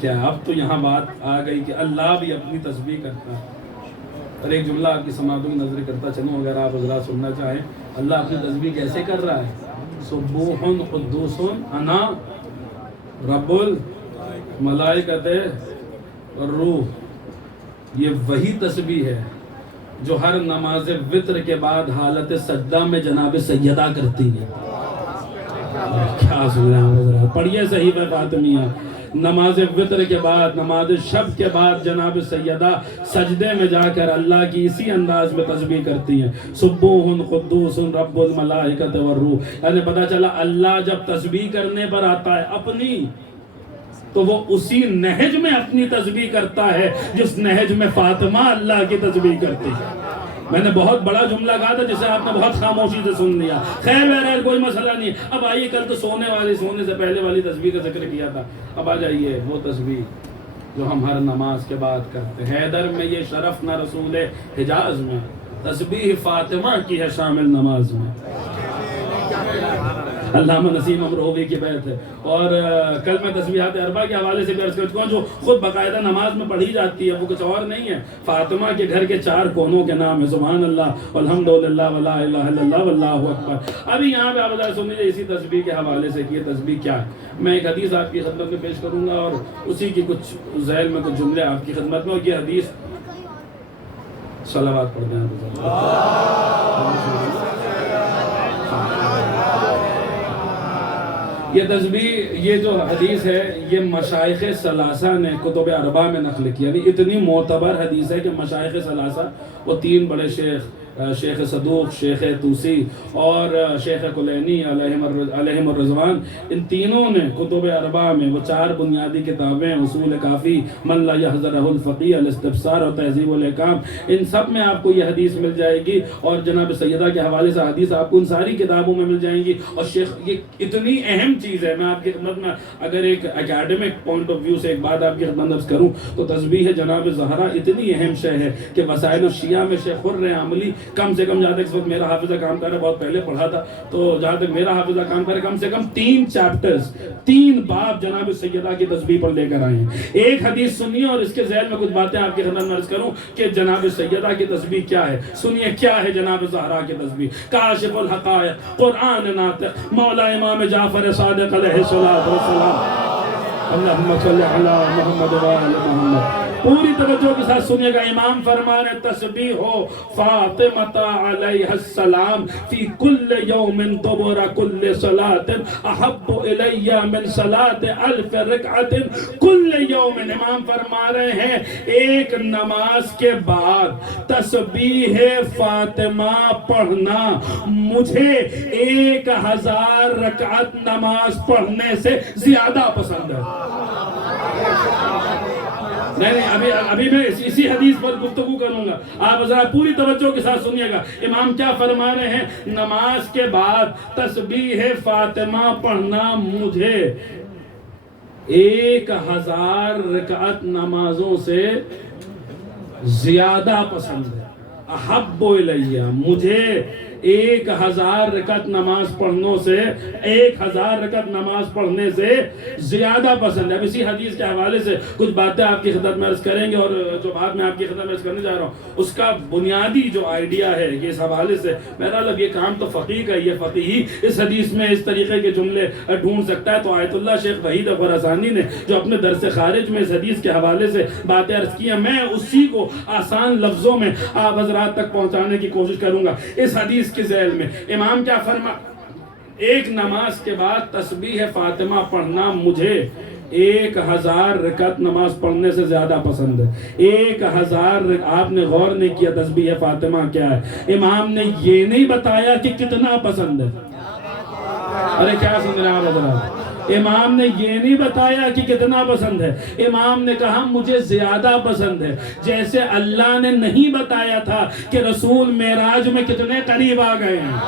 کیا اب تو یہاں بات آ گئی کہ اللہ بھی اپنی تسبیح کرتا ہے. اور ایک جملہ آپ کی سماعتوں کی نظر کرتا چلوں اگر آپ حضرات سننا چاہیں اللہ اپنی تسبیح کیسے کر رہا ہے. سبوح قدوس انا رب الملائکۃ والروح. یہ وہی تسبیح ہے جو ہر نماز وتر کے بعد حالت سجدہ میں جناب سیدہ کرتی ہے. کیا سن رہے ہیں حضرات؟ پڑھیے صحیفہ فاطمیہ. نماز وتر کے بعد نماز شب کے بعد جناب سیدہ سجدے میں جا کر اللہ کی اسی انداز میں تسبیح کرتی ہیں. سبوح قدوس رب الملائکۃ والروح. یعنی پتہ چلا اللہ جب تسبیح کرنے پر آتا ہے اپنی تو وہ اسی نہج میں اپنی تسبیح کرتا ہے جس نہج میں فاطمہ اللہ کی تسبیح کرتی ہے. میں نے بہت بڑا جملہ کہا تھا جسے آپ نے بہت خاموشی سے سن لیا. خیر بہرحال کوئی مسئلہ نہیں. اب آئیے کل تو سونے سے پہلے والی تسبیح کا ذکر کیا تھا. اب آ جائیے وہ تسبیح جو ہم ہر نماز کے بعد کرتے ہیں. حیدر میں یہ شرف نہ رسول حجاز میں تسبیح فاطمہ کی ہے شامل نماز میں. علامہ نسیم امروہوی کی بیت ہے. اور کل میں تسبیحات اربع کے حوالے سے بھی عرض کر چکا ہوں جو خود باقاعدہ نماز میں پڑھی جاتی ہے وہ کچھ اور نہیں ہے. فاطمہ کے گھر کے 4 کونوں کے نام ہے. سبحان اللہ والحمدللہ ولا الہ الا اللہ واللہ اکبر. ابھی یہاں پہ آپ ذرا سن لیجیے اسی تسبیح کے حوالے سے کہ یہ تسبیح کیا ہے. میں ایک حدیث آپ کی خدمت میں پیش کروں گا اور اسی کی کچھ ذیل میں کچھ جملے آپ کی خدمت میں. اور یہ حدیث صلوات پڑھ دیں. یہ تسبیح یہ جو حدیث ہے یہ مشائخ ثلاثہ نے کتب اربع میں نقل کی. یعنی اتنی معتبر حدیث ہے کہ مشائخ ثلاثہ وہ 3 بڑے شیخ شیخ صدوق، شیخ توسی اور شیخ کلینی علیہم الرضوان، ان تینوں نے کتب اربع میں وہ 4 بنیادی کتابیں اصول کافی، من لا یحضرہ الفقیہ، الاستبصار اور تہذیب الاحکام، ان سب میں آپ کو یہ حدیث مل جائے گی. اور جناب سیدہ کے حوالے سے حدیث آپ کو ان ساری کتابوں میں مل جائیں گی. اور شیخ یہ اتنی اہم چیز ہے. میں آپ کی خدمت میں اگر ایک اکیڈمک پوائنٹ آف ویو سے ایک بات آپ کی خدمت میں کروں تو تسبیح جناب زہرا اتنی اہم شے ہے کہ وسائل الشیعہ میں شیخ خر عاملی کم سے کم جہاں تک اس وقت میرا حافظہ کام کر رہا ہے، بہت پہلے پڑھا تھا تو جہاں تک میرا حافظہ کام کر رہا ہے کم سے کم 3 چیپٹرز 3 باب جناب سیدہ کی تسبیح پر لے کر آئے ہیں. ایک حدیث سنیے اور اس کے ذیل میں کچھ باتیں آپ کی خدمت میں عرض کروں کہ جناب سیدہ کی تسبیح کیا ہے. سنیے کیا ہے جناب زہرا کی تسبیح. کاشف الحقائق، قرآن ناطق، مولا امام جعفر صادق علیہ السلام. اللہم صلی علی محمد و آل محمد. پوری توجہ کے ساتھ سنیے گا. امام فرما رہے تسبیح ہو فاطمہ علیہ السلام فی کل یوم دبر کل صلاة احب الی من صلاة الف رکعت کل یوم. امام فرما رہے ہیں ایک نماز کے بعد تسبیح فاطمہ پڑھنا مجھے 1000 رکعت نماز پڑھنے سے زیادہ پسند ہے. نہیں ابھی میں اسی حدیث پر گفتگو کروں گا. آپ ذرا پوری توجہ کے ساتھ سنیے گا. امام کیا فرما رہے ہیں؟ نماز کے بعد تسبیح فاطمہ پڑھنا مجھے 1000 رکعت نمازوں سے زیادہ پسند ہے. احب الیہ، مجھے 1000 رکعت نماز پڑھنے سے 1000 رکعت نماز پڑھنے سے زیادہ پسند ہے. اب اسی حدیث کے حوالے سے کچھ باتیں آپ کی خدمت میں عرض کریں گے اور جو بات میں آپ کی خدمت میں عرض کرنے جا رہا ہوں اس کا بنیادی جو آئیڈیا ہے یہ اس حوالے سے بہرحال اب یہ کام تو فقیہ کا یہ فقیہ ہی اس حدیث میں اس طریقے کے جملے ڈھونڈ سکتا ہے. تو آیت اللہ شیخ وحید خراسانی نے جو اپنے درس خارج میں اس حدیث کے حوالے سے باتیں عرض کی ہیں میں اسی کو آسان لفظوں میں آپ حضرات تک پہنچانے کی کوشش کروں گا. اس حدیث کے ذیل میں امام کیا فرما ایک نماز کے بعد تسبیح فاطمہ پڑھنا مجھے 1000 رکعت نماز پڑھنے سے زیادہ پسند ہے. 1000 آپ نے غور نہیں کیا تسبیح فاطمہ کیا ہے. امام نے یہ نہیں بتایا کہ کتنا پسند ہے. ارے کیا سن رہے ہیں آپ حضرات؟ امام نے یہ نہیں بتایا کہ کتنا پسند ہے. امام نے کہا مجھے زیادہ پسند ہے. جیسے اللہ نے نہیں بتایا تھا کہ رسول معراج میں کتنے قریب آ گئے ہیں.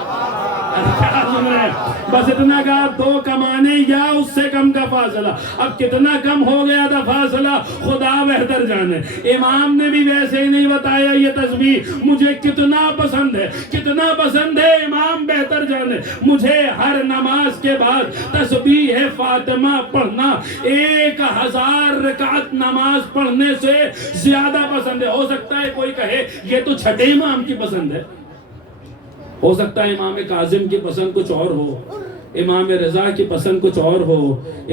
کیا سن رہے ہیں؟ بس اتنا کہا 2 کمانے یا اس سے کم کا فاصلہ. اب کتنا کم ہو گیا تھا فاصلہ مسئلہ خدا بہتر جانے. امام نے بھی ویسے ہی نہیں بتایا یہ تسبیح مجھے کتنا پسند ہے, کتنا پسند ہے امام بہتر جانے. مجھے ہر نماز کے بعد تسبیح فاطمہ پڑھنا 1000 رکعت نماز پڑھنے سے زیادہ پسند ہے. ہو سکتا ہے کوئی کہے یہ تو چھٹے امام کی پسند ہے, ہو سکتا ہے امام کاظم کی پسند کچھ اور ہو, امام رضا کی پسند کچھ اور ہو,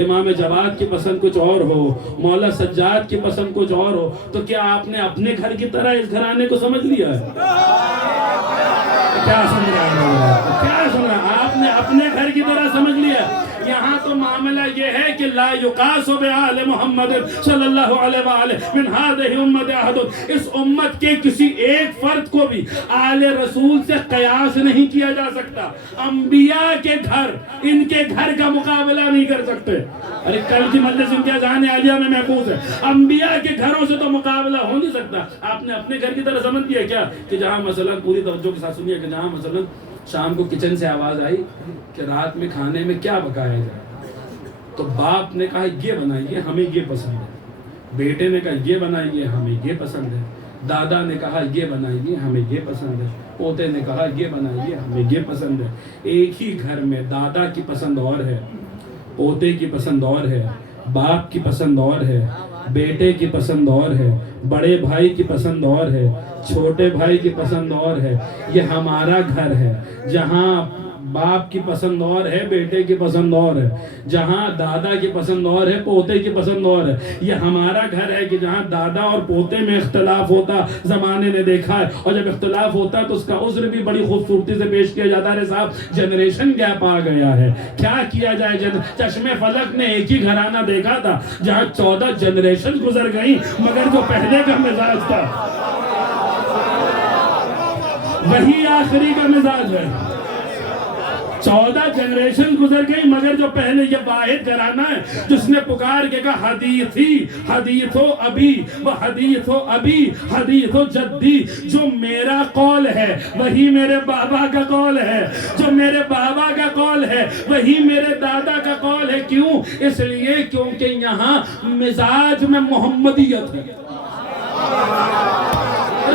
امام جواد کی پسند کچھ اور ہو, مولا سجاد کی پسند کچھ اور ہو. تو کیا آپ نے اپنے گھر کی طرح اس گھرانے کو سمجھ لیا ہے؟ کیا سمجھ رہا ہے؟ کیا سمجھ رہا ہے؟ آپ نے اپنے گھر کی طرح سمجھ لیا. یہاں تو معاملہ یہ ہے کہ لا یقاس بآل محمد صلی اللہ علیہ وآلہ من هذه امت احد. اس امت کے کسی ایک فرد کو بھی آل رسول سے قیاس نہیں کیا جا سکتا. انبیاء کے گھر ان کے گھر کا مقابلہ نہیں کر سکتے. ارے کل کی مجلس ان کے اذان عالیہ میں محفوظ ہے. انبیاء کے گھروں سے تو مقابلہ ہو نہیں سکتا. آپ نے اپنے گھر کی طرح سمجھ لیا کیا کہ جہاں مثلا پوری توجہ کے ساتھ سنیے کہ جہاں مثلا شام کو کچن سے آواز آئی کہ رات میں کھانے میں کیا پکایا جائے, تو باپ نے کہا یہ بنائیے ہمیں یہ پسند ہے, بیٹے نے کہا یہ بنائیے ہمیں یہ پسند ہے, دادا نے کہا یہ بنائیے ہمیں یہ پسند ہے, پوتے نے کہا یہ بنائیے ہمیں یہ پسند ہے. ایک ہی گھر میں دادا کی پسند اور ہے, پوتے کی پسند اور ہے, باپ کی پسند اور ہے, بیٹے کی پسند اور ہے, بڑے بھائی کی پسند اور ہے, چھوٹے بھائی کی پسند اور ہے. یہ ہمارا گھر ہے جہاں باپ کی پسند اور ہے, بیٹے کی پسند اور ہے, جہاں دادا کی پسند اور ہے, پوتے کی پسند اور ہے. یہ ہمارا گھر ہے کہ جہاں دادا اور پوتے میں اختلاف ہوتا زمانے نے دیکھا ہے, اور جب اختلاف ہوتا تو اس کا عذر بھی بڑی خوبصورتی سے پیش کیا جاتا ہے. صاحب جنریشن گیپ آ گیا ہے, کیا کیا جائے. چشم فلک نے ایک ہی گھرانہ دیکھا تھا جہاں 14 جنریشن گزر گئی, مگر جو پہلے کا مزاج تھا وہی آخری کا مزاج ہے. 14 جنریشن گزر گئی مگر جو پہلے, یہ واحد گھرانہ ہے جس نے پکار کے کہا حدیثی حدیثو ابی و حدیثو ابی حدیثو جدی. جو میرا قول ہے وہی میرے بابا کا قول ہے, جو میرے بابا کا قول ہے وہی میرے دادا کا قول ہے. کیوں؟ اس لیے کیونکہ یہاں مزاج میں محمدیت ہے.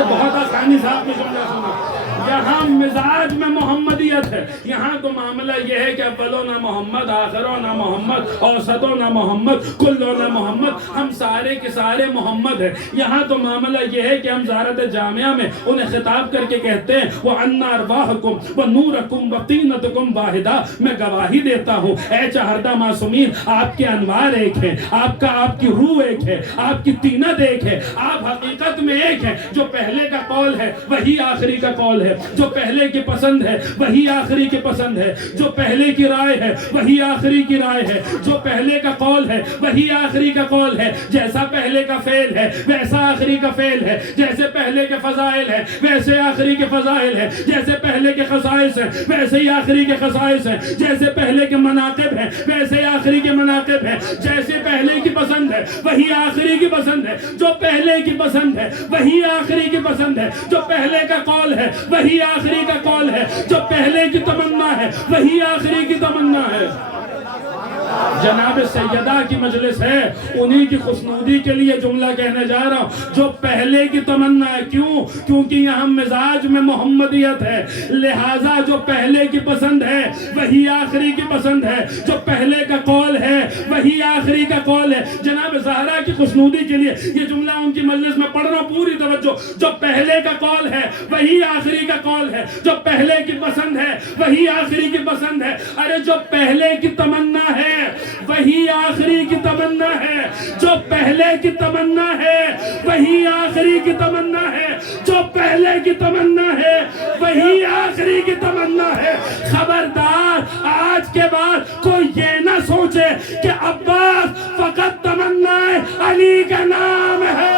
بہت آسانی صاحب میں سمجھا. یہاں مزاج میں محمدیت ہے. یہاں تو معاملہ یہ ہے کہ اولو نہ محمد, آخرو نہ محمد, اوسطو نہ محمد, کلو نہ محمد, ہم سارے کے سارے محمد ہیں. یہاں تو معاملہ یہ ہے کہ ہم زیارت جامعہ میں انہیں خطاب کر کے کہتے ہیں وَأَنَّ أَرْوَاحَكُمْ وَنُورَكُمْ وَطِينَتُكُمْ وَاحِدَةٌ. میں گواہی دیتا ہوں اے چہردہ معصومین, آپ کے انوار ایک ہیں, آپ کی روح ایک ہے, آپ کی طینت ایک ہے, آپ حقیقت میں ایک ہیں. جو پہلے کا قول ہے وہی آخری کا قول ہے, جو پہلے کی پسند ہے وہی آخری کی پسند ہے, جو پہلے کی رائے ہے وہی آخری کی رائے ہے, جو پہلے کا قول ہے وہی آخری کا قول ہے. جیسا پہلے کا فعل ہے ویسا آخری کا فعل ہے, جیسے پہلے کے فضائل ہے ویسے آخری کے فضائل ہے, جیسے پہلے کے خصائص ہیں ویسے ہی آخری کے خصائص ہیں, جیسے پہلے کے مناقب ہیں ویسے آخری کے مناقب ہیں, جیسے پہلے کی پسند ہے وہی آخری کی پسند ہے, جو پہلے کی پسند ہے وہی آخری کی پسند ہے, جو پہلے کا قول ہے وہی آخری کا قول ہے, جو پہلے کی تمنا ہے وہی آخری کی تمنا ہے. جناب سیدہ کی مجلس ہے, انہی کی خوشنودی کے لیے جملہ کہنے جا رہا ہوں. جو پہلے کی تمنا ہے, کیوں؟ کیونکہ یہاں مزاج میں محمدیت ہے, لہٰذا جو پہلے کی پسند ہے وہی آخری کی پسند ہے, جو پہلے کا قول ہے وہی آخری کا قول ہے. جناب زہرا کی خوشنودی کے لیے یہ جملہ ان کی مجلس میں پڑھ رہا ہوں, پوری توجہ. جو پہلے کا قول ہے وہی آخری کا قول ہے, جو پہلے کی پسند ہے وہی آخری کی پسند ہے. ارے جو پہلے کی تمنا ہے وہی آخری کی تمنا ہے, جو پہلے کی تمنا ہے وہی آخری کی تمنا ہے, جو پہلے کی تمنا ہے وہی آخری کی تمنا ہے. خبردار آج کے بعد کوئی یہ نہ سوچے کہ عباس فقط تمنا علی کا نام ہے.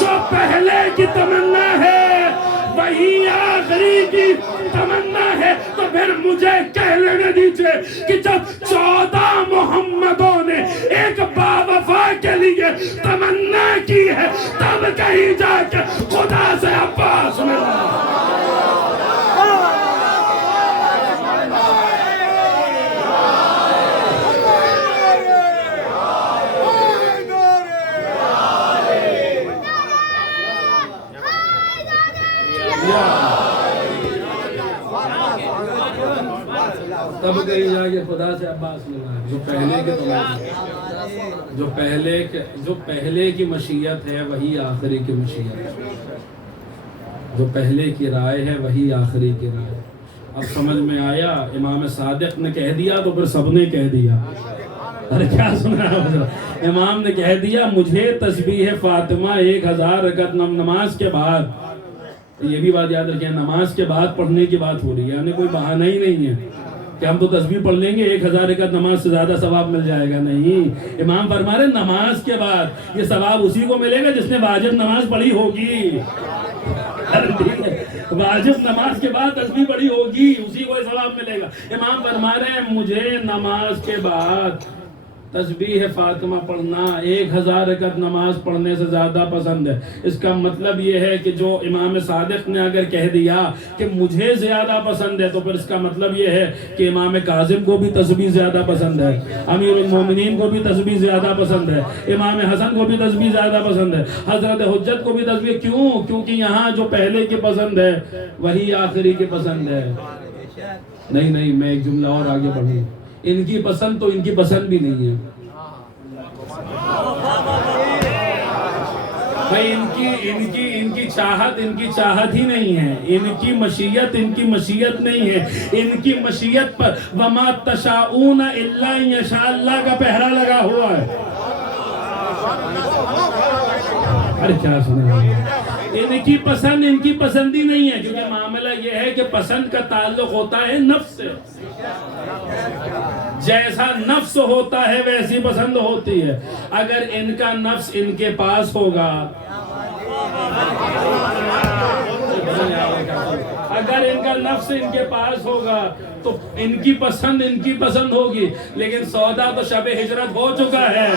جو پہلے کی تمنا ہے وہی آخری کی تمنا ہے. تو پھر مجھے کہہ لینے دیجئے کہ جب 14 محمدوں نے ایک باوفا کے لیے تمنا کی ہے, تب کہیں جا کے خدا سے عباس ملا. تب کہیں جا کے خدا سے عباس ملا ہے. جو پہلے کے جو پہلے کی مشیت ہے وہی آخری کی مشیت ہے. جو پہلے کی رائے ہے وہی آخری کی رائے. اب سمجھ میں آیا. امام صادق نے کہہ دیا تو پھر سب نے کہہ دیا. ارے کیا سنا ہے؟ امام نے کہہ دیا مجھے تسبیح فاطمہ 1000 رکعت نماز کے بعد. یہ بھی بات یاد رکھیں، نماز کے بعد پڑھنے کی بات ہو رہی ہے، یعنی کوئی بہانہ ہی نہیں ہے کہ ہم تو تسبیح پڑھ لیں گے 1000 رکعت نماز سے زیادہ ثواب مل جائے گا. نہیں، امام فرما رہے نماز کے بعد یہ ثواب اسی کو ملے گا جس نے واجب نماز پڑھی ہوگی. واجب نماز کے بعد تسبیح پڑھی ہوگی، اسی کو ثواب ملے گا. امام فرما رہے ہیں مجھے نماز کے بعد تسبیح فاطمہ پڑھنا 1000 رکعت نماز پڑھنے سے زیادہ پسند ہے. اس کا مطلب یہ ہے کہ جو امام صادق نے اگر کہہ دیا کہ مجھے زیادہ پسند ہے تو پھر اس کا مطلب یہ ہے کہ امام کاظم کو بھی تسبیح زیادہ پسند ہے، امیر المومنین کو بھی تسبیح زیادہ پسند ہے، امام حسن کو بھی تسبیح زیادہ پسند ہے، حضرت حجت کو بھی تسبیح. کیوں؟ کیونکہ یہاں جو پہلے کی پسند ہے وہی آخری کی پسند ہے. نہیں، میں ایک جملہ اور آگے بڑھوں. ان کی پسند تو ان کی پسند بھی نہیں ہے بھائی. ان کی چاہت ہی نہیں ہے. ان کی مشیت نہیں ہے. ان کی مشیت پر وما تشاؤون الا ان یشاء اللہ کا پہرا لگا ہوا ہے. ارے کیا سنا ہے؟ ان کی پسند ہی نہیں ہے، کیونکہ معاملہ یہ ہے کہ پسند کا تعلق ہوتا ہے نفس سے. جیسا نفس ہوتا ہے ویسی پسند ہوتی ہے. اگر ان کا نفس ان کے پاس ہوگا، اگر ان کا نفس ان کے پاس ہوگا تو ان کی پسند ہوگی. لیکن سودا تو شب ہجرت ہو چکا ہے.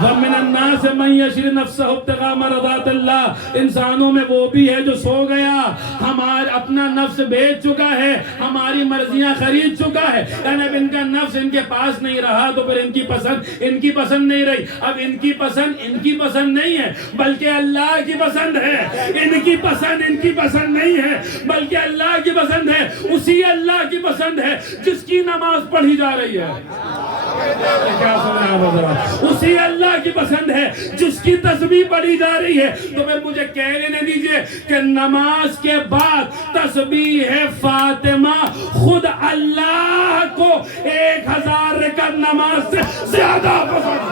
وَمِنَ النَّاسِ مَن يَشْرِي نَفْسَهُ ابْتِغَاءَ مَرْضَاتِ اللَّهِ. انسانوں میں وہ بھی ہے جو سو گیا، ہمارا اپنا نفس بیچ چکا ہے، ہماری مرضیاں خرید چکا ہے. یعنی اب ان کا نفس ان کے پاس نہیں رہا تو پھر ان کی پسند نہیں رہی. اب ان کی پسند نہیں ہے بلکہ اللہ کی پسند ہے. ان کی پسند نہیں ہے بلکہ اللہ کی پسند ہے. اسی اللہ کی پسند ہے جس کی نماز پڑھی جا رہی ہے. کیا سنا؟ اسی اللہ کی پسند ہے جس کی تسبیح پڑھی جا رہی ہے. تو پھر مجھے کہہ لینے دیجئے کہ نماز کے بعد تسبیح فاطمہ خود اللہ کو 1000 رکعت نماز سے زیادہ پسند ہے.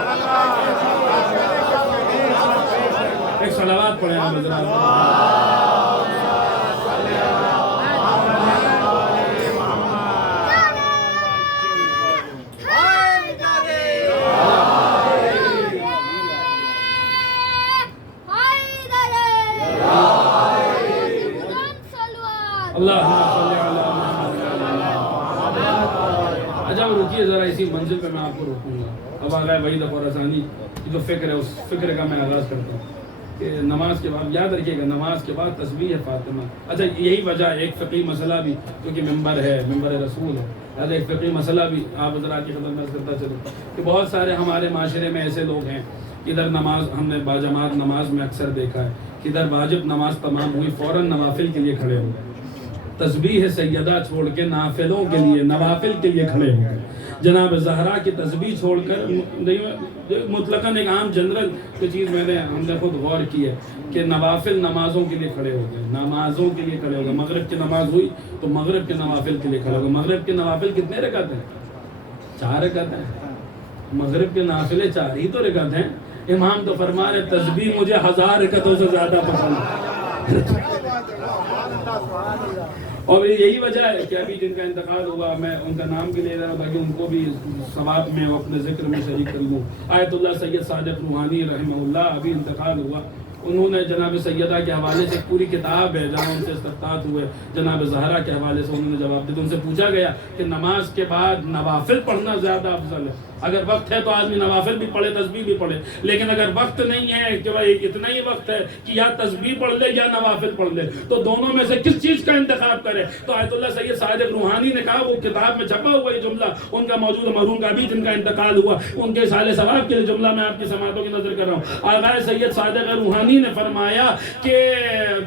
ایک صلوات پڑھیں آپ حضرات. اچھا رکیے ذرا، اسی منزل پہ میں آپ کو روکوں گا. اب آ گئے وحید خراسانی کی جو فکر ہے، اس فکر کا میں آغاز کرتا ہوں کہ نماز کے بعد یاد رکھیے گا نماز کے بعد تسبیح فاطمہ. اچھا یہی وجہ ہے، ایک فقہی مسئلہ بھی کیونکہ ممبر ہے، ممبر رسول ہے. اچھا ایک فقہی مسئلہ بھی آپ حضرات کی خدمت میں کرتا چلوں کہ بہت سارے ہمارے معاشرے میں ایسے لوگ ہیں، ادھر نماز ہم نے باجماعت نماز میں اکثر دیکھا ہے کہ ادھر واجب نماز تمام ہوئی فوراً نوافل کے لیے کھڑے ہو گئے. تسبیح سیدہ چھوڑ کے نافلوں کے لیے نوافل کے لیے کھڑے ہو گئے. جناب زہرا کی تسبیح چھوڑ کر مطلقاً ایک عام جنرل کی چیز ہم نے خود غور کی ہے کہ نوافل نمازوں کے لیے کھڑے ہو گئے. نمازوں کے لیے کھڑے ہو گئے. مغرب کی نماز ہوئی تو مغرب کے نوافل کے لیے کھڑے ہو گئے. مغرب کے نوافل کتنے رکعت ہیں؟ 4 رکعت ہیں. مغرب کے نافلے 4 ہی تو رکعت ہیں. امام تو فرما رہے تسبیح مجھے 1000 رکعتوں سے زیادہ پسند ہے. اور یہی وجہ ہے کہ ابھی جن کا انتقال ہوا میں ان کا نام بھی لے رہا ہوں تاکہ ان کو بھی ثواب میں اپنے ذکر میں شریک کر لوں. آیت اللہ سید صادق روحانی رحمہ اللہ ابھی انتقال ہوا. انہوں نے جناب سیدہ کے حوالے سے پوری کتاب ہے جہاں ان سے استفتاء ہوئے. جناب زہرا کے حوالے سے انہوں نے جواب دیا. ان سے پوچھا گیا کہ نماز کے بعد نوافل پڑھنا زیادہ افضل ہے اگر وقت ہے تو آدمی نوافل بھی پڑھے تسبیح بھی پڑھے، لیکن اگر وقت نہیں ہے کہ بھائی اتنا ہی وقت ہے کہ یا تسبیح پڑھ لے یا نوافل پڑھ لے، تو دونوں میں سے کس چیز کا انتخاب کرے؟ تو آیت اللہ سید صادق روحانی نے کہا، وہ کتاب میں چھپا ہوا یہ جملہ ان کا موجود ہے، مرحوم کا ابھی جن کا انتقال ہوا ان کے سال ثواب کے لیے جملہ میں آپ کی سماعتوں کی نظر کر رہا ہوں۔ آقا سید صادق روحانی نے فرمایا کہ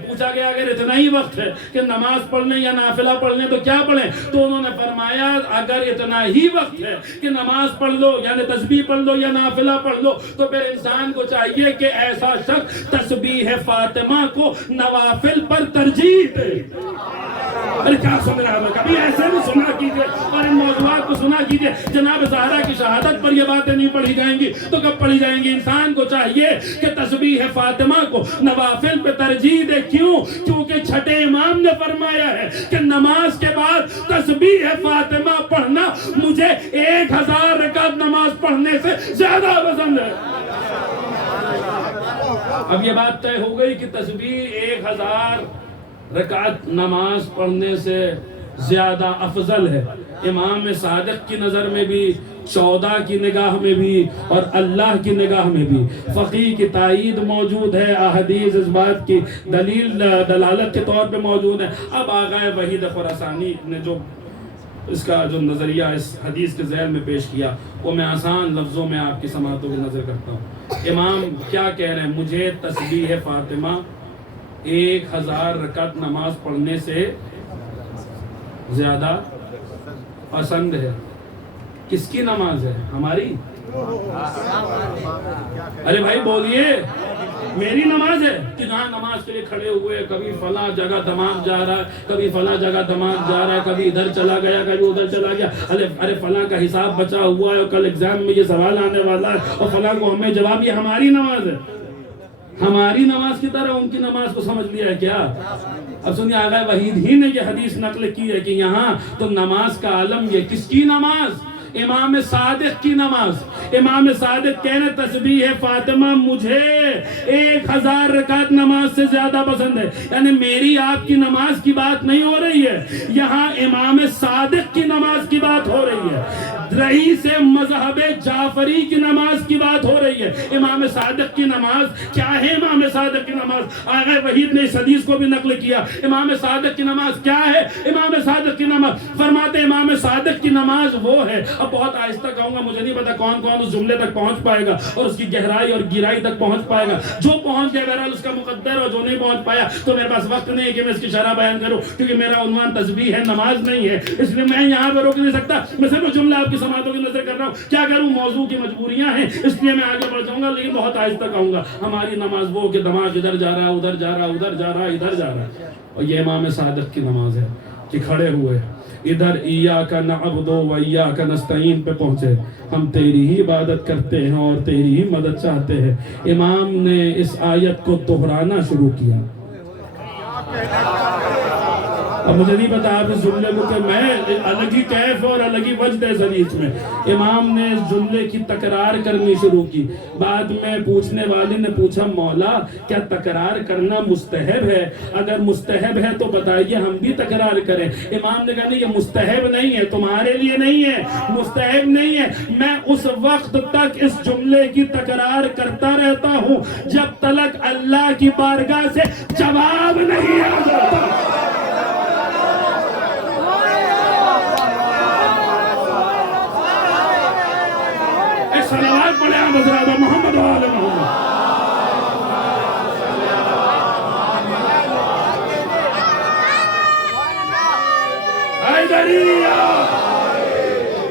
پوچھا گیا اگر اتنا ہی وقت ہے کہ نماز پڑھنے یا نافلہ پڑھنے تو کیا پڑھیں؟ تو انہوں نے فرمایا اگر اتنا ہی وقت ہے کہ نماز پڑھ لو یعنی تسبیح پڑھ لو یا نافلہ پڑھ لو، تو پھر انسان کو چاہیے کہ ایسا شخص تسبیح فاطمہ کو نوافل پر ترجیح دے۔ ارے کیا سن رہا ہے؟ کبھی ایسے بھی سنا کیجئے اور ان موضوعات کو سنا کیجئے۔ جناب زہرا کی شہادت پر یہ باتیں نہیں پڑھی جائیں گی تو کب پڑھی جائیں گی؟ انسان کو چاہیے کہ تسبیح فاطمہ کو نوافل پہ ترجیح دے۔ کیوں؟ کیونکہ چھٹے امام نے فرمایا ہے کہ نماز کے بعد تسبیح فاطمہ پڑھنا مجھے 1000 رکعت نماز پڑھنے سے زیادہ پسند ہے۔ اب یہ بات طے ہو گئی کہ تسبیح 1000 رکعت نماز پڑھنے سے زیادہ افضل ہے۔ امام صادق کی نظر میں بھی، 14 کی نگاہ میں بھی اور اللہ کی نگاہ میں بھی فقیہ کی تائید موجود ہے، احادیث اس بات کی دلالت کے طور پہ موجود ہے۔ اب آقا وحید خراسانی نے جو اس کا جو نظریہ اس حدیث کے ذیل میں پیش کیا وہ میں آسان لفظوں میں آپ کی سماعتوں کی نظر کرتا ہوں۔ امام کیا کہہ رہے ہیں؟ مجھے تسبیح فاطمہ 1000 رکعت نماز پڑھنے سے زیادہ پسند ہے۔ کس کی نماز ہے؟ ہماری؟ ارے بھائی بولیے، میری نماز ہے کہ جہاں نماز کے لیے کھڑے ہوئے کبھی فلاں جگہ دماغ جا رہا ہے، کبھی فلاں جگہ دماغ جا رہا ہے، کبھی ادھر چلا گیا کبھی ادھر چلا گیا، ارے فلاں کا حساب بچا ہوا ہے اور کل ایگزام میں یہ سوال آنے والا ہے اور فلاں کو ہمیں جواب، یہ ہماری نماز ہے۔ ہماری نماز کی طرح ان کی نماز کو سمجھ لیا ہے کیا؟ اب سنیے، آقا وحید ہی نے یہ حدیث نقل کی ہے کہ یہاں تو نماز کا عالم یہ کس کی نماز؟ امام صادق کی نماز۔ امام صادق کہنے تسبیح فاطمہ مجھے 1000 رکعت نماز سے زیادہ پسند ہے، یعنی میری آپ کی نماز کی بات نہیں ہو رہی ہے، یہاں امام صادق کی نماز کی بات ہو رہی ہے، رئیس مذہب جعفری کی نماز کی بات ہو رہی ہے۔ امام صادق کی نماز کیا ہے؟ امام صادق کی نماز آقا وحید نے اس حدیث کو بھی نقل کیا۔ امام صادق کی نماز کیا ہے؟ امام صادق کی نماز فرماتے امام صادق کی نماز وہ ہے، اب بہت آہستہ کہوں گا، مجھے نہیں پتا کون کون اس جملے تک پہنچ پائے گا اور اس کی گہرائی اور گہرائی تک پہنچ پائے گا۔ جو پہنچ گیا بہرحال اس کا مقدر، اور جو نہیں پہنچ پایا تو میرے پاس وقت نہیں ہے کہ میں اس کی شرح بیان کروں، کیونکہ میرا عنوان تسبیح ہے، نماز نہیں ہے، اس لیے میں یہاں پہ روک نہیں سکتا۔ میں صرف جملہ آپ کی سماعتوں کی نظر کر رہا ہوں، کیا کروں، موضوع کی مجبوریاں ہیں، اس لیے میں آگے بڑھ جاؤں گا، لیکن بہت آہستہ کہوں گا۔ ہماری نماز وہ کہ دماغ ادھر جا رہا ہے، ادھر جا رہا ہے، ادھر جا رہا ہے، ادھر جا رہا ہے، اور یہ امام صادق کی نماز ہے کہ کھڑے ہوئے ادھر ایاک نعبد و ایاک نستعین پہ پہنچے، ہم تیری ہی عبادت کرتے ہیں اور تیری ہی مدد چاہتے ہیں۔ امام نے اس آیت کو دہرانا شروع کیا۔ اب مجھے نہیں پتا آپ اس جملے کو، کہ میں الگ ہی کیف اور الگ ہی وجد ہے اس حدیث میں۔ امام نے اس جملے کی تکرار کرنی شروع کی۔ بعد میں پوچھنے والے نے پوچھا مولا کیا تکرار کرنا مستحب ہے؟ اگر مستحب ہے تو بتائیے ہم بھی تکرار کریں۔ امام نے کہا نہیں، یہ مستحب نہیں ہے، تمہارے لیے نہیں ہے، مستحب نہیں ہے، میں اس وقت تک اس جملے کی تکرار کرتا رہتا ہوں جب تلک اللہ کی بارگاہ سے جواب نہیں آ جاتا۔ صلوات پڑھے آپ حضرات محمد و آل محمد۔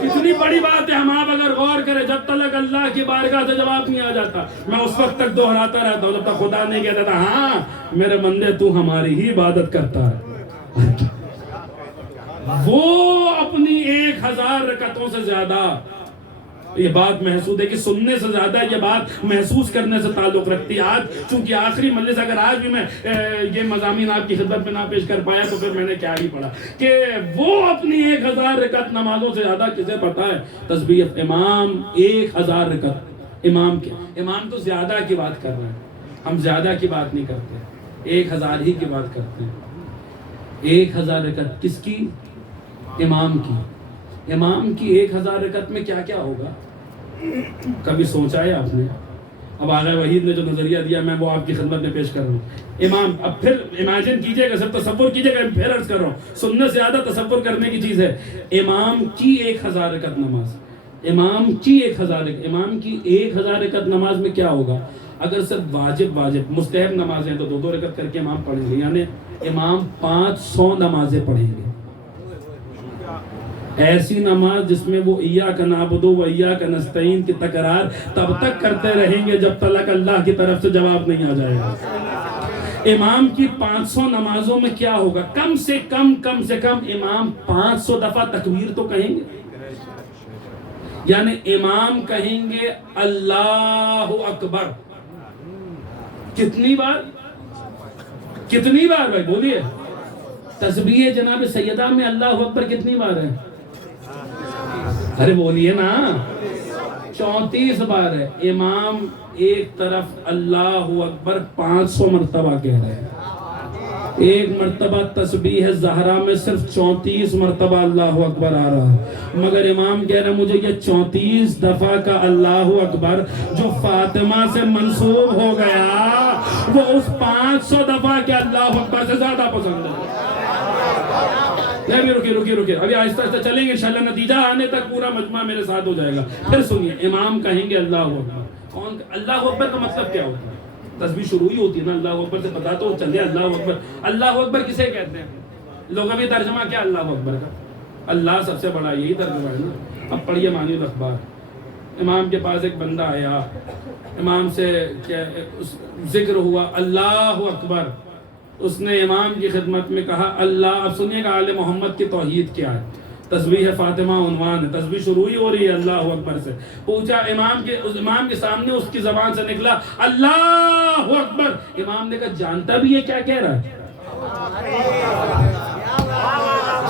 کتنی بڑی بات ہے، ہم آپ اگر غور کریں، جب تلک اللہ کی بارگاہ سے جواب نہیں آ جاتا، میں اس وقت تک دہراتا رہتا ہوں جب تک خدا نہیں کہتا تھا ہاں میرے بندے تو ہماری ہی عبادت کرتا ہے۔ وہ اپنی 1000 رکعتوں سے زیادہ یہ بات محسوس ہے کہ سننے سے زیادہ یہ بات محسوس کرنے سے تعلق رکھتی ہے۔ آج چونکہ آخری مجلس، اگر آج بھی میں یہ مضامین آپ کی خدمت میں نہ پیش کر پایا تو پھر میں نے کیا ہی پڑھا کہ وہ اپنی 1000 رکعت نمازوں سے زیادہ کسے پتا ہے؟ تسبیح امام 1000 رکعت امام کے، امام تو زیادہ کی بات کر رہے ہیں، ہم زیادہ کی بات نہیں کرتے، 1000 ہی کی بات کرتے ہیں۔ 1000 رکعت کس کی؟ امام کی۔ امام کی 1000 رکعت میں کیا کیا ہوگا؟ کبھی سوچا ہے آپ نے؟ اب آغا وحید نے جو نظریہ دیا میں وہ آپ کی خدمت میں پیش کر رہا ہوں۔ امام اب پھر امیجن کیجئے گا، صرف تصور کیجئے گا، پھر عرض کر رہا ہوں، سننے سے زیادہ تصور کرنے کی چیز ہے۔ امام کی 1000 رکعت نماز، امام کی 1000 رکعت نماز میں کیا ہوگا؟ اگر صرف واجب مستحب نمازیں تو 2 رکعت کر کے امام پڑھیں گے، یعنی امام 500 نمازیں پڑھیں گے۔ ایسی نماز جس میں وہ ایاک نعبد و ایاک نستعین کی تکرار تب تک کرتے رہیں گے جب تک اللہ کی طرف سے جواب نہیں آ جائے گا۔ امام کی 500 نمازوں میں کیا ہوگا؟ کم سے کم امام 500 دفعہ تکبیر تو کہیں گے، یعنی امام کہیں گے اللہ اکبر کتنی بار بھائی بولیے؟ تسبیح جناب سیدہ میں اللہ اکبر کتنی بار ہے؟ ارے بولیے نا، 34 بار ہے۔ امام ایک طرف اللہ اکبر 500 مرتبہ کہہ رہے ہیں، ایک مرتبہ تسبیح زہرا میں صرف 34 مرتبہ اللہ اکبر آ رہا ہے، مگر امام کہہ رہے ہیں مجھے یہ 34 دفعہ کا اللہ اکبر جو فاطمہ سے منسوب ہو گیا وہ اس 500 دفعہ کے اللہ اکبر سے زیادہ پسند ہے۔ رکیے ابھی آہستہ چلیں گے انشاءاللہ، نتیجہ آنے تک پورا مجمع میرے ساتھ ہو جائے گا۔ پھر سنیے، امام کہیں گے اللہ اکبر۔ اللہ اکبر کا مطلب کیا ہوتا ہے؟ تسبیح شروع ہی ہوتی ہے نا اللہ اکبر سے، پتا تو چلے اللہ اکبر کسے کہتے ہیں؟ لوگ ابھی ترجمہ کیا اللہ اکبر کا؟ اللہ سب سے بڑا، یہی ترجمہ ہے نا۔ اب پڑھیے معنی الاخبار۔ امام کے پاس ایک بندہ آیا، امام سے ذکر ہوا اللہ اکبر، اس نے امام کی خدمت میں کہا اللہ۔ اب سنیے گا آل محمد کی توحید کیا ہے۔ تسبیح فاطمہ عنوان ہے، تسبیح شروع ہی ہو رہی ہے اللہ اکبر سے۔ پوچھا امام کے سامنے اس کی زبان سے نکلا اللہ اکبر۔ امام نے کہا جانتا بھی ہے کیا کہہ رہا ہے؟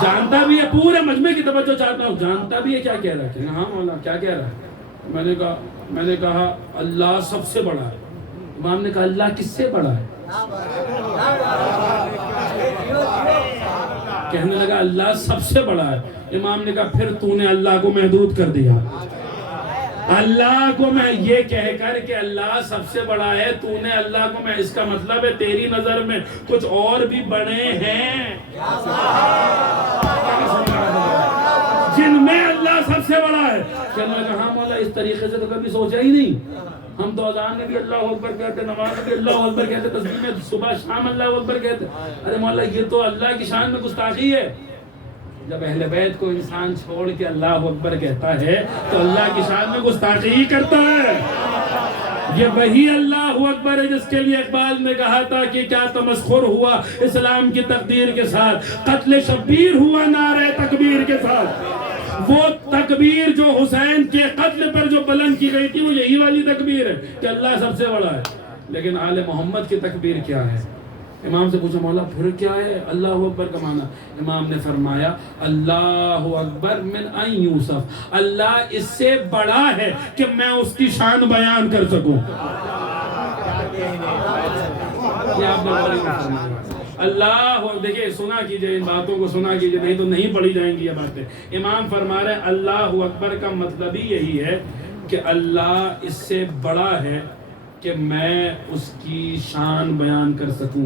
جانتا بھی ہے؟ پورے مجمع کی توجہ چاہتا ہوں، جانتا بھی ہے کیا کہہ رہا ہے؟ ہاں مولا کیا کہہ رہا ہے؟ میں نے کہا اللہ سب سے بڑا ہے۔ امام نے کہا اللہ کس سے بڑا ہے؟ کہنے لگا اللہ سب سے بڑا ہے۔ امام نے کہا پھر تو نے اللہ کو محدود کر دیا۔ اللہ کو میں یہ کہہ کر کہ اللہ سب سے بڑا ہے، تو نے اللہ کو میں، اس کا مطلب ہے تیری نظر میں کچھ اور بھی بڑے ہیں جن میں اللہ سب سے بڑا ہے۔ کہنے لگا ہاں مولا اس طریقے سے تو کبھی سوچا ہی نہیں، ہم تو اذان میں بھی اللہ اکبر کہتے، نماز میں بھی اللہ اکبر کہتے، تسبیح میں صبح شام اللہ اکبر کہتے۔ ارے مولا یہ تو اللہ کی شان میں گستاخی ہے۔ جب اہل بیت کو انسان چھوڑ کے اللہ اکبر کہتا ہے تو اللہ کی شان میں گستاخی ہی کرتا ہے۔ یہ وہی اللہ اکبر ہے جس کے لیے اقبال نے کہا تھا کہ کیا تمسخر ہوا اسلام کی تقدیر کے ساتھ، قتل شبیر ہوا نعرہ تکبیر کے ساتھ۔ وہ تکبیر جو حسین کے قتل پر جو بلند کی گئی تھی وہ یہی والی تکبیر ہے کہ اللہ سب سے بڑا ہے۔ لیکن آل محمد کی تکبیر کیا ہے؟ امام سے پوچھا مولا پھر کیا ہے اللہ اکبر کا معنی؟ امام نے فرمایا اللہ اکبر من ان یوسف، اللہ اس سے بڑا ہے کہ میں اس کی شان بیان کر سکوں۔ اللہ دیکھیں سنا کیجئے، ان باتوں کو سنا کیجئے، نہیں تو نہیں پڑھی جائیں گی یہ باتیں۔ امام فرما رہے ہیں اللہ اکبر کا مطلب ہی یہی ہے کہ اللہ اس سے بڑا ہے کہ میں اس کی شان بیان کر سکوں،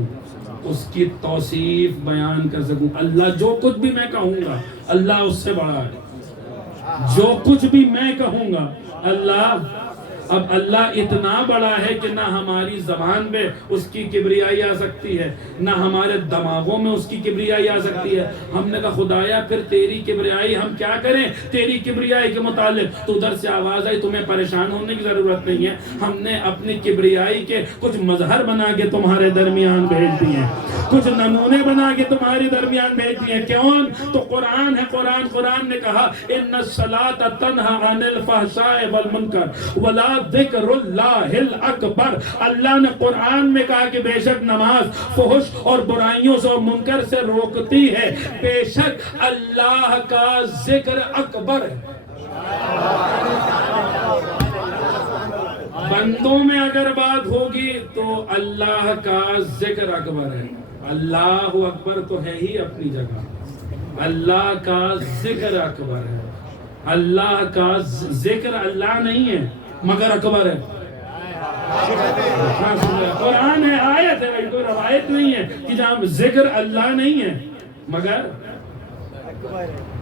اس کی توصیف بیان کر سکوں۔ اللہ جو کچھ بھی میں کہوں گا اللہ اس سے بڑا ہے، جو کچھ بھی میں کہوں گا اللہ، اب اللہ اتنا بڑا ہے کہ نہ ہماری زبان میں اس کی کبریائی آ سکتی ہے، نہ ہمارے دماغوں میں اس کی کبریائی آ سکتی ہے۔ ہم نے کہا خدایا پھر تیری کبریائی ہم کیا کریں؟ تیری کبریائی کے متعلق تو ادھر سے آواز آئی تمہیں پریشان ہونے کی ضرورت نہیں ہے، ہم نے اپنی کبریائی کے کچھ مظہر بنا کے تمہارے درمیان بھیج دیے ہیں، کچھ نمونے بنا کے تمہارے درمیان بھیج دیے ہیں۔ کیوں؟ تو قرآن ہے، قرآن نے کہا ان الصلاۃ تنہی عن الفحشاء والمنکر ولا ذکر اللہ الاکبر۔ اللہ نے قرآن میں کہا کہ بے شک نماز فحش اور برائیوں سے اور منکر سے روکتی ہے، بے شک اللہ کا ذکر اکبر ہے۔ بندوں میں اگر بات ہوگی تو اللہ کا ذکر اکبر ہے۔ اللہ اکبر تو ہے ہی اپنی جگہ، اللہ کا ذکر اکبر ہے۔ اللہ کا ذکر اللہ نہیں ہے مگر اکبر ہے. قرآن ہے، آیت ہے، کوئی روایت نہیں ہے کہ جہاں ذکر اللہ نہیں ہے مگر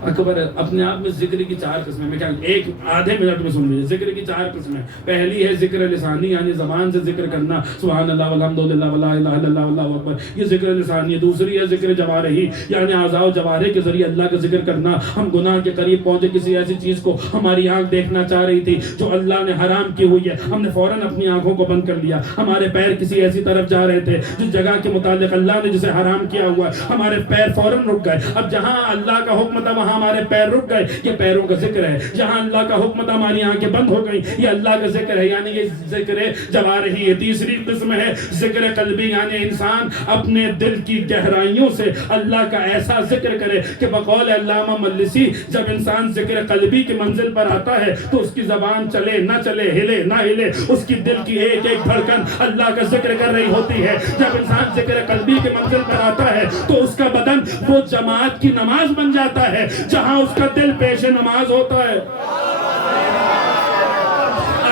اکبر ہے. اپنے آپ میں ذکر کی 4 قسمیں، میں کیا ایک آدھے منٹ میں سن لیجیے. ذکر کی 4 قسمیں. پہلی ہے ذکر لسانی، یعنی زبان سے ذکر کرنا، سبحان اللہ والحمدللہ ولا الہ الا اللہ واللہ اکبر، یہ ذکر لسانی ہے. دوسری ہے ذکر جوارحی، یعنی اعضاء و جوارح کے ذریعے اللہ کا ذکر کرنا. ہم گناہ کے قریب پہنچے، کسی ایسی چیز کو ہماری آنکھ دیکھنا چاہ رہی تھی جو اللہ نے حرام کی ہوئی ہے، ہم نے فوراً اپنی آنکھوں کو بند کر لیا. ہمارے پیر کسی ایسی طرف جا رہے تھے جس جگہ کے متعلق اللہ نے جسے حرام کیا ہوا ہے، ہمارے پیر فوراً رک گئے. اب جہاں اللہ کا حکم تھا وہاں ہمارے پیر رک گئے، یہ پیروں کا ذکر ہے. جہاں اللہ کا حکم تھا ہماری آنکھیں بند ہو گئی، یہ اللہ کا ذکر ہے، یعنی یہ ذکر جوارحی ہے. تیسری قسم ہے ذکر قلبی، یعنی انسان اپنے دل کی گہرائیوں سے اللہ کا ایسا ذکر کرے کہ بقول علامہ مجلسی جب انسان ذکر قلبی کی منزل پر آتا ہے تو اس کی زبان چلے نہ چلے، ہلے نہ ہلے، اس کی دل کی ایک ایک دھڑکن اللہ کا ذکر کر رہی ہوتی ہے. جب انسان ذکر قلبی کی منزل پر آتا ہے تو اس کا بدن وہ جماعت کی نماز بن جاتا ہے جہاں اس کا دل پیش نماز ہوتا ہے.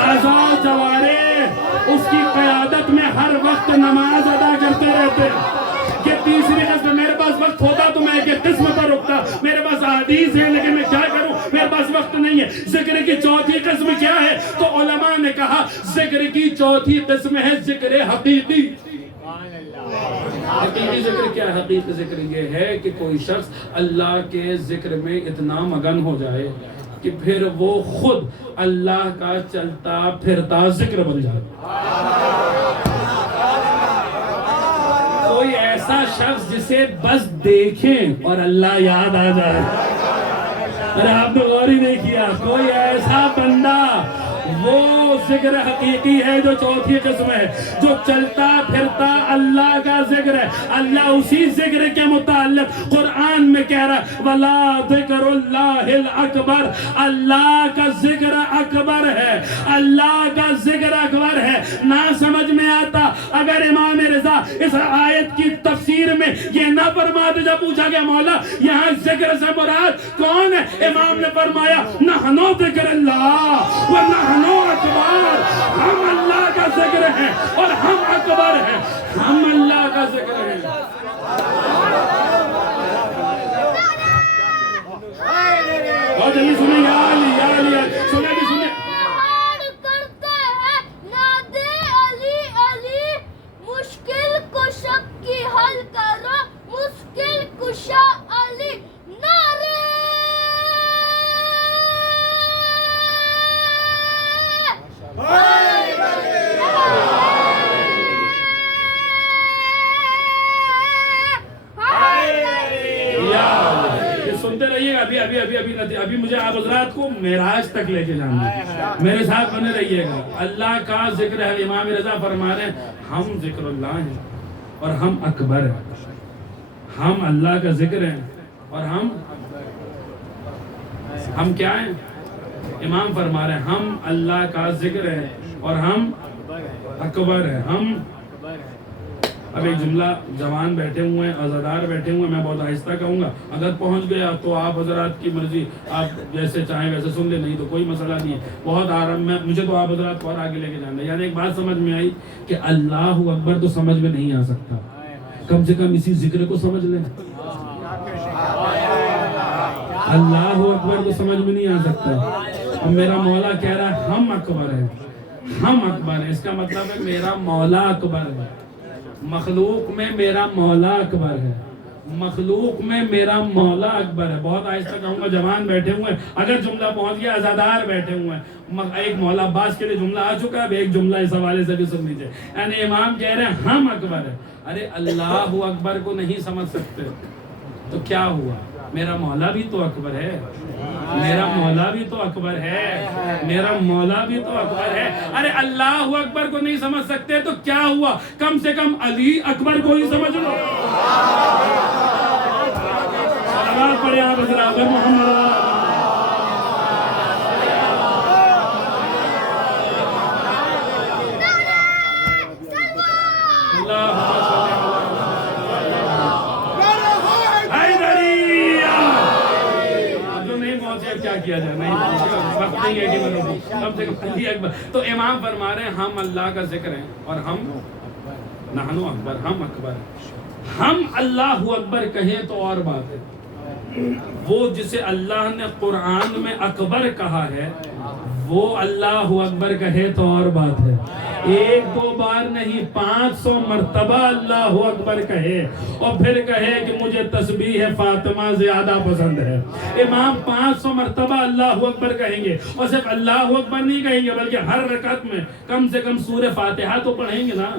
اعضاء جوارح اس کی قیادت میں ہر وقت نماز ادا کرتے رہتے. یہ تیسری قسم. میرے پاس وقت ہوتا تو میں ایک قسم پر رکتا، میرے پاس حدیث ہے لیکن میں کیا کروں، میرے پاس وقت نہیں ہے. ذکر کی چوتھی قسم کیا ہے تو علماء نے کہا ذکر کی چوتھی قسم ہے ذکر حقیقی. حقیقی ذکر کیا ہے؟ حقیقی ذکر یہ ہے کہ کوئی شخص اللہ کے ذکر میں اتنا مگن ہو جائے کہ پھر وہ خود اللہ کا چلتا پھرتا ذکر بن جائے. کوئی ایسا شخص جسے بس دیکھیں اور اللہ یاد آ جائے. ارے آپ نے غور ہی نہیں کیا. کوئی ایسا بندہ وہ ذکر حقیقی ہے جو چوتھی قسم ہے، جو چلتا پھرتا اللہ کا ذکر ہے. اللہ اسی ذکر کے متعلق قرآن میں کہہ رہا ہے وَلَا ذِكْرُ اللَّهِ الْأَكْبَرُ، اللہ کا ذکر اکبر ہے، اللہ کا ذکر اکبر ہے. نہ سمجھ میں آتا اگر امام رضا اس آیت کی تفسیر میں یہ نہ فرماتے. جب پوچھا گیا مولا یہاں ذکر سے مراد کون ہے، امام نے فرمایا نحنو ذکر اللہ ونحنو اکبر، ہم اللہ کا ذکر ہے اور ہم اکبر ہیں، ہم اللہ کا ذکر ہے. اور جلدی سنیں یا علی یا علی، سنیں بھی سنیں. کرتے ہیں نادے علی علی، مشکل کشا کی حل کرو، مشکل کشا علی نعرے. سنتے رہیے گا. ابھی مجھے آپ حضرات کو معراج تک لے کے جانا ہے، میرے ساتھ بنے رہیے گا. اللہ کا ذکر ہے. امام رضا فرما رہے ہیں ہم ذکر اللہ ہیں اور ہم اکبر ہیں. ہم اللہ کا ذکر ہیں اور ہم کیا ہیں. امام فرما رہے ہیں ہم اللہ کا ذکر ہے اور ہم اکبر ہیں. ہم اب ایک جملہ جوان بیٹھے ہوئے ہیں، عزادار بیٹھے ہوئے ہیں، میں بہت آہستہ کہوں گا. اگر پہنچ گیا تو آپ حضرات کی مرضی، آپ جیسے چاہیں ویسے سن لیں، نہیں تو کوئی مسئلہ نہیں ہے. بہت آرام میں مجھے تو آپ حضرات کو اور آگے لے کے جانا ہے. یعنی ایک بات سمجھ میں آئی کہ اللہ اکبر تو سمجھ میں نہیں آ سکتا، کم سے کم اسی ذکر کو سمجھ لیں. اللہ اکبر تو سمجھ میں نہیں آ سکتا. اب میرا مولا کہہ رہا ہے ہم اکبر ہیں، ہم اکبر ہیں. اس کا مطلب ہے میرا مولا اکبر ہے. مخلوق میں میرا مولا اکبر ہے، مخلوق میں میرا مولا اکبر ہے. بہت آہستہ کہوں گا. جوان بیٹھے ہوئے ہیں، اگر جملہ پہنچ گیا، عزادار بیٹھے ہوئے ہیں. ایک مولا عباس کے لیے جملہ آ چکا ہے، اب ایک جملہ اس حوالے سے بھی سن لیجیے. یعنی امام کہہ رہے ہیں ہم اکبر ہیں. ارے اللہ اکبر کو نہیں سمجھ سکتے تو کیا ہوا؟ میرا مولا بھی تو اکبر ہے، میرا مولا بھی تو اکبر ہے، میرا مولا بھی تو اکبر ہے. ارے اللہ اکبر کو نہیں سمجھ سکتے تو کیا ہوا؟ کم سے کم علی اکبر کو ہی سمجھ لو. صلوات پڑھیں آپ حضرات محمد. کیا کیا جائے. نہیں نہیں ہے کہ میں رکوں، کم سے کم علی اکبر. تو امام فرما رہے ہیں ہم اللہ کا ذکر ہیں اور ہم نحن اکبر، ہم اکبر ہیں. ہم اللہ اکبر کہیں تو اور بات ہے، وہ جسے اللہ نے قرآن میں اکبر کہا ہے وہ اللہ اکبر کہے تو اور بات ہے. ایک دو بار نہیں 500 مرتبہ اللہ اکبر کہے اور پھر کہے کہ مجھے تسبیح فاطمہ زیادہ پسند ہے. امام 500 مرتبہ اللہ اکبر کہیں گے اور صرف اللہ اکبر نہیں کہیں گے بلکہ ہر رکعت میں کم سے کم سورہ فاتحہ تو پڑھیں گے نا،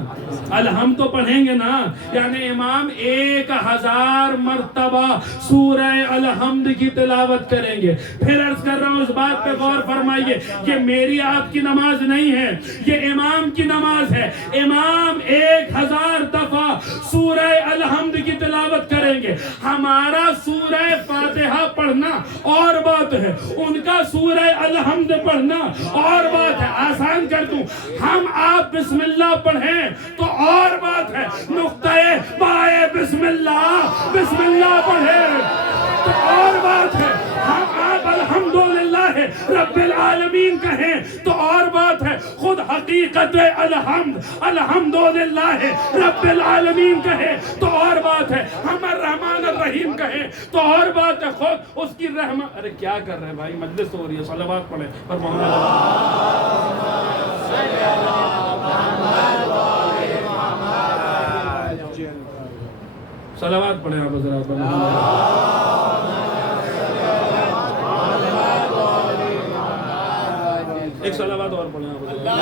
الحمد تو پڑھیں گے نا. یعنی امام 1000 مرتبہ سورہ الحمد کی تلاوت کریں گے. پھر عرض کر رہا ہوں اس بات پہ غور فرمائیے، یہ میری آپ کی نماز نہیں ہے، یہ امام کی نماز ہے. امام 1000 دفعہ سورہ الحمد کی تلاوت کریں گے. ہمارا سورہ فاتحہ پڑھنا اور بات ہے، ان کا سورہ الحمد پڑھنا اور بات ہے. آسان کر دوں، ہم آپ بسم اللہ پڑھیں تو اور بات ہے، نقطہ بائے بسم اللہ پڑھیں تو اور بات ہے. ہم آپ الحمدللہ رب العالمین کہیں تو اور بات ہے. خود حقیقت الحمدللہ رب العالمین کہیں تو اور بات ہے. ہم الرحمن الرحیم کہیں تو اور بات ہے. خود اس کی رحمت. ارے کیا کر رہے ہیں بھائی، مجلس ہو رہی ہے، صلوات پڑھیں پر صلوات پڑھیں آپ حضرات. ایک صلوات اور پڑھیں آپ حضرات.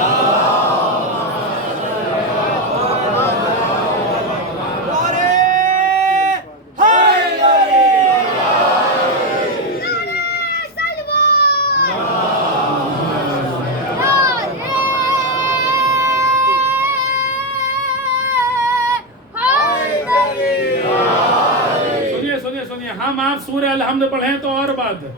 ہم آپ سورہ الحمد پڑھیں تو اور بات ہے،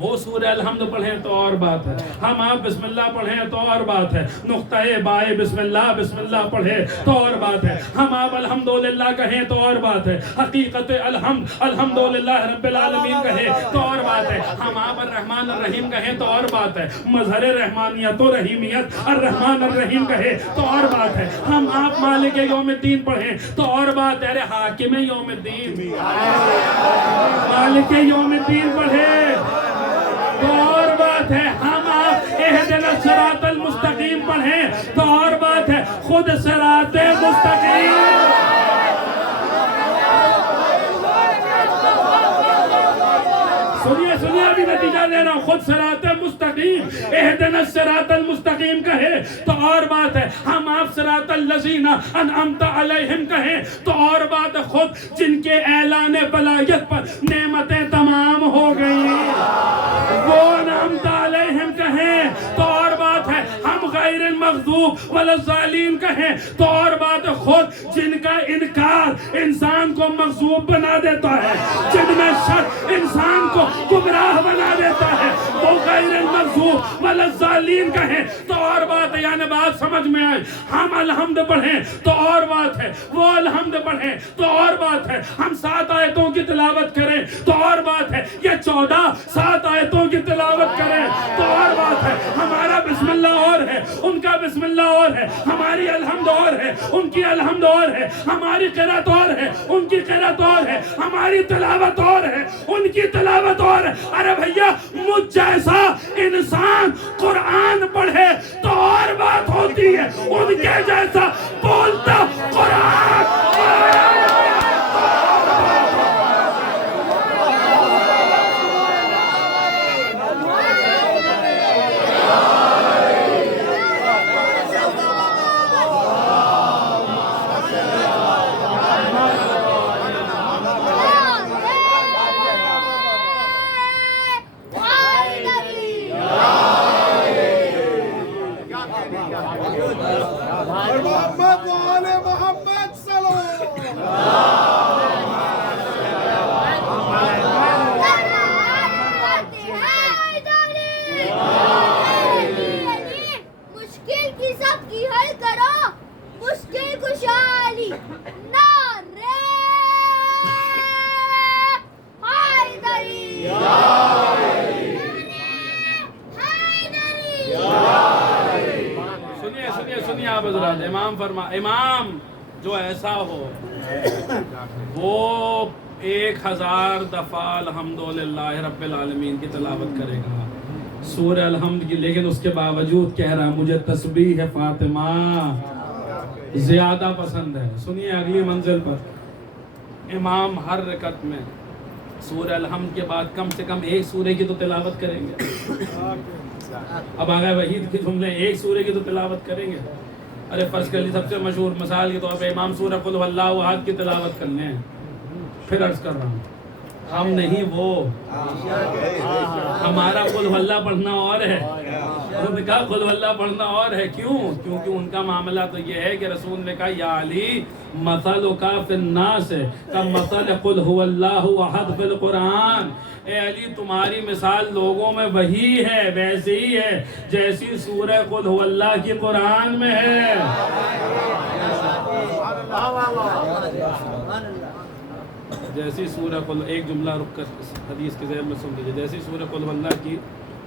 وہ سورہ الحمد پڑھیں تو اور بات ہے. ہم آپ بسم اللہ پڑھیں تو اور بات ہے، نقطہ بائے بسم اللہ پڑھیں تو اور بات ہے. ہم آپ الحمدللہ کہیں تو اور بات ہے، حقیقت الحمدللہ رب العالمین کہیں تو اور بات ہے. ہم آپ الرحمن الرحیم کہیں تو اور بات ہے، مظہر رحمانیت و رحیمیت الرحمن الرحیم کہیں تو اور بات ہے. ہم آپ مالک یوم الدین پڑھیں تو اور بات ہے. ارے حاکم یوم الدین، مالک یوم الدین پڑھیں تو اور بات ہے. ہم آپ اہدنا الصراط المستقیم پڑھیں تو اور بات ہے. خود صراط مستقیم، سنیے ابھی نتیجہ دے رہا ہوں. خود صراط مستقیم، اہدنا الصراط المستقیم کہے تو اور بات ہے. ہم آپ صراط الذین انعمت علیہم کہیں تو اور بات ہے. خود جن کے اعلان ولایت پر نعمتیں تمام ہو گئی وہ انعمت علیہم کہیں تو اور بات ہے. ہم غیر المغضوب ولا الضالین کہیں تو اور بات ہے. خود جن کا انکار انسان کو مغضوب بنا دیتا ہے، جن میں شک انسان کو گمراہ بنا دیتا ہے، وہ غیر المغضوب ولا الضالین کہیں تو اور بات ہے. یعنی بات سمجھ میں آئے. ہم الحمد پڑھیں تو اور بات ہے، وہ الحمد پڑھیں تو اور بات ہے. ہم 7 آیتوں کی تلاوت کریں تو اور بات ہے، یہ 7 آیتوں کی تلاوت کریں تو اور بات ہے. ہمارا بسم اللہ اور ہے، ان کا بسم اللہ اور ہے. ہماری الحمد اور ہے، ان کی الحمد اور ہے. ہماری قرات اور ہے، ان کی قرات اور ہے. ہماری تلاوت اور ہے، ان کی تلاوت اور ہے. ارے بھیا مجھ جیسا انسان قرآن پڑھے تو اور بات ہوتی ہے، ان کے جیسا بولتا قرآن حضرات امام امام جو ایسا ہو وہ 1000 دفعہ الحمدللہ رب العالمین کی تلاوت کرے گا سورہ الحمد کی، لیکن اس کے باوجود کہہ رہا مجھے تسبیح فاطمہ زیادہ پسند ہے۔ سنیے اگلی منزل پر امام ہر رکعت میں سورہ الحمد کے بعد کم سے کم ایک سورے کی تو تلاوت کریں گے۔ اب آگئے وحید کی جملے، ایک سورے کی تو تلاوت کریں گے۔ ارے فرض کر لی سب سے مشہور مثال کے طور پہ امام سورہ قل واللہ احد کی تلاوت کر لیں، پھر عرض کر رہا ہوں ہم نہیں وہ، ہمارا قل واللہ پڑھنا اور ہے، انہوں نے کہا قل واللہ پڑھنا اور ہے۔ کیوں؟ کیونکہ ان کا معاملہ تو یہ ہے کہ رسول نے کہا یا علی مثلک فی الناس کمثل قل هو اللہ احد فی القرآن، اے علی تمہاری مثال لوگوں میں وہی ہے، ویسے ہی ہے جیسی سورہ قل هو اللہ کی قرآن میں ہے۔ جیسی سورہ قل، ایک جملہ رک کر حدیث کے ذیل میں سن لیجیے، جیسی سورہ قل واللہ کی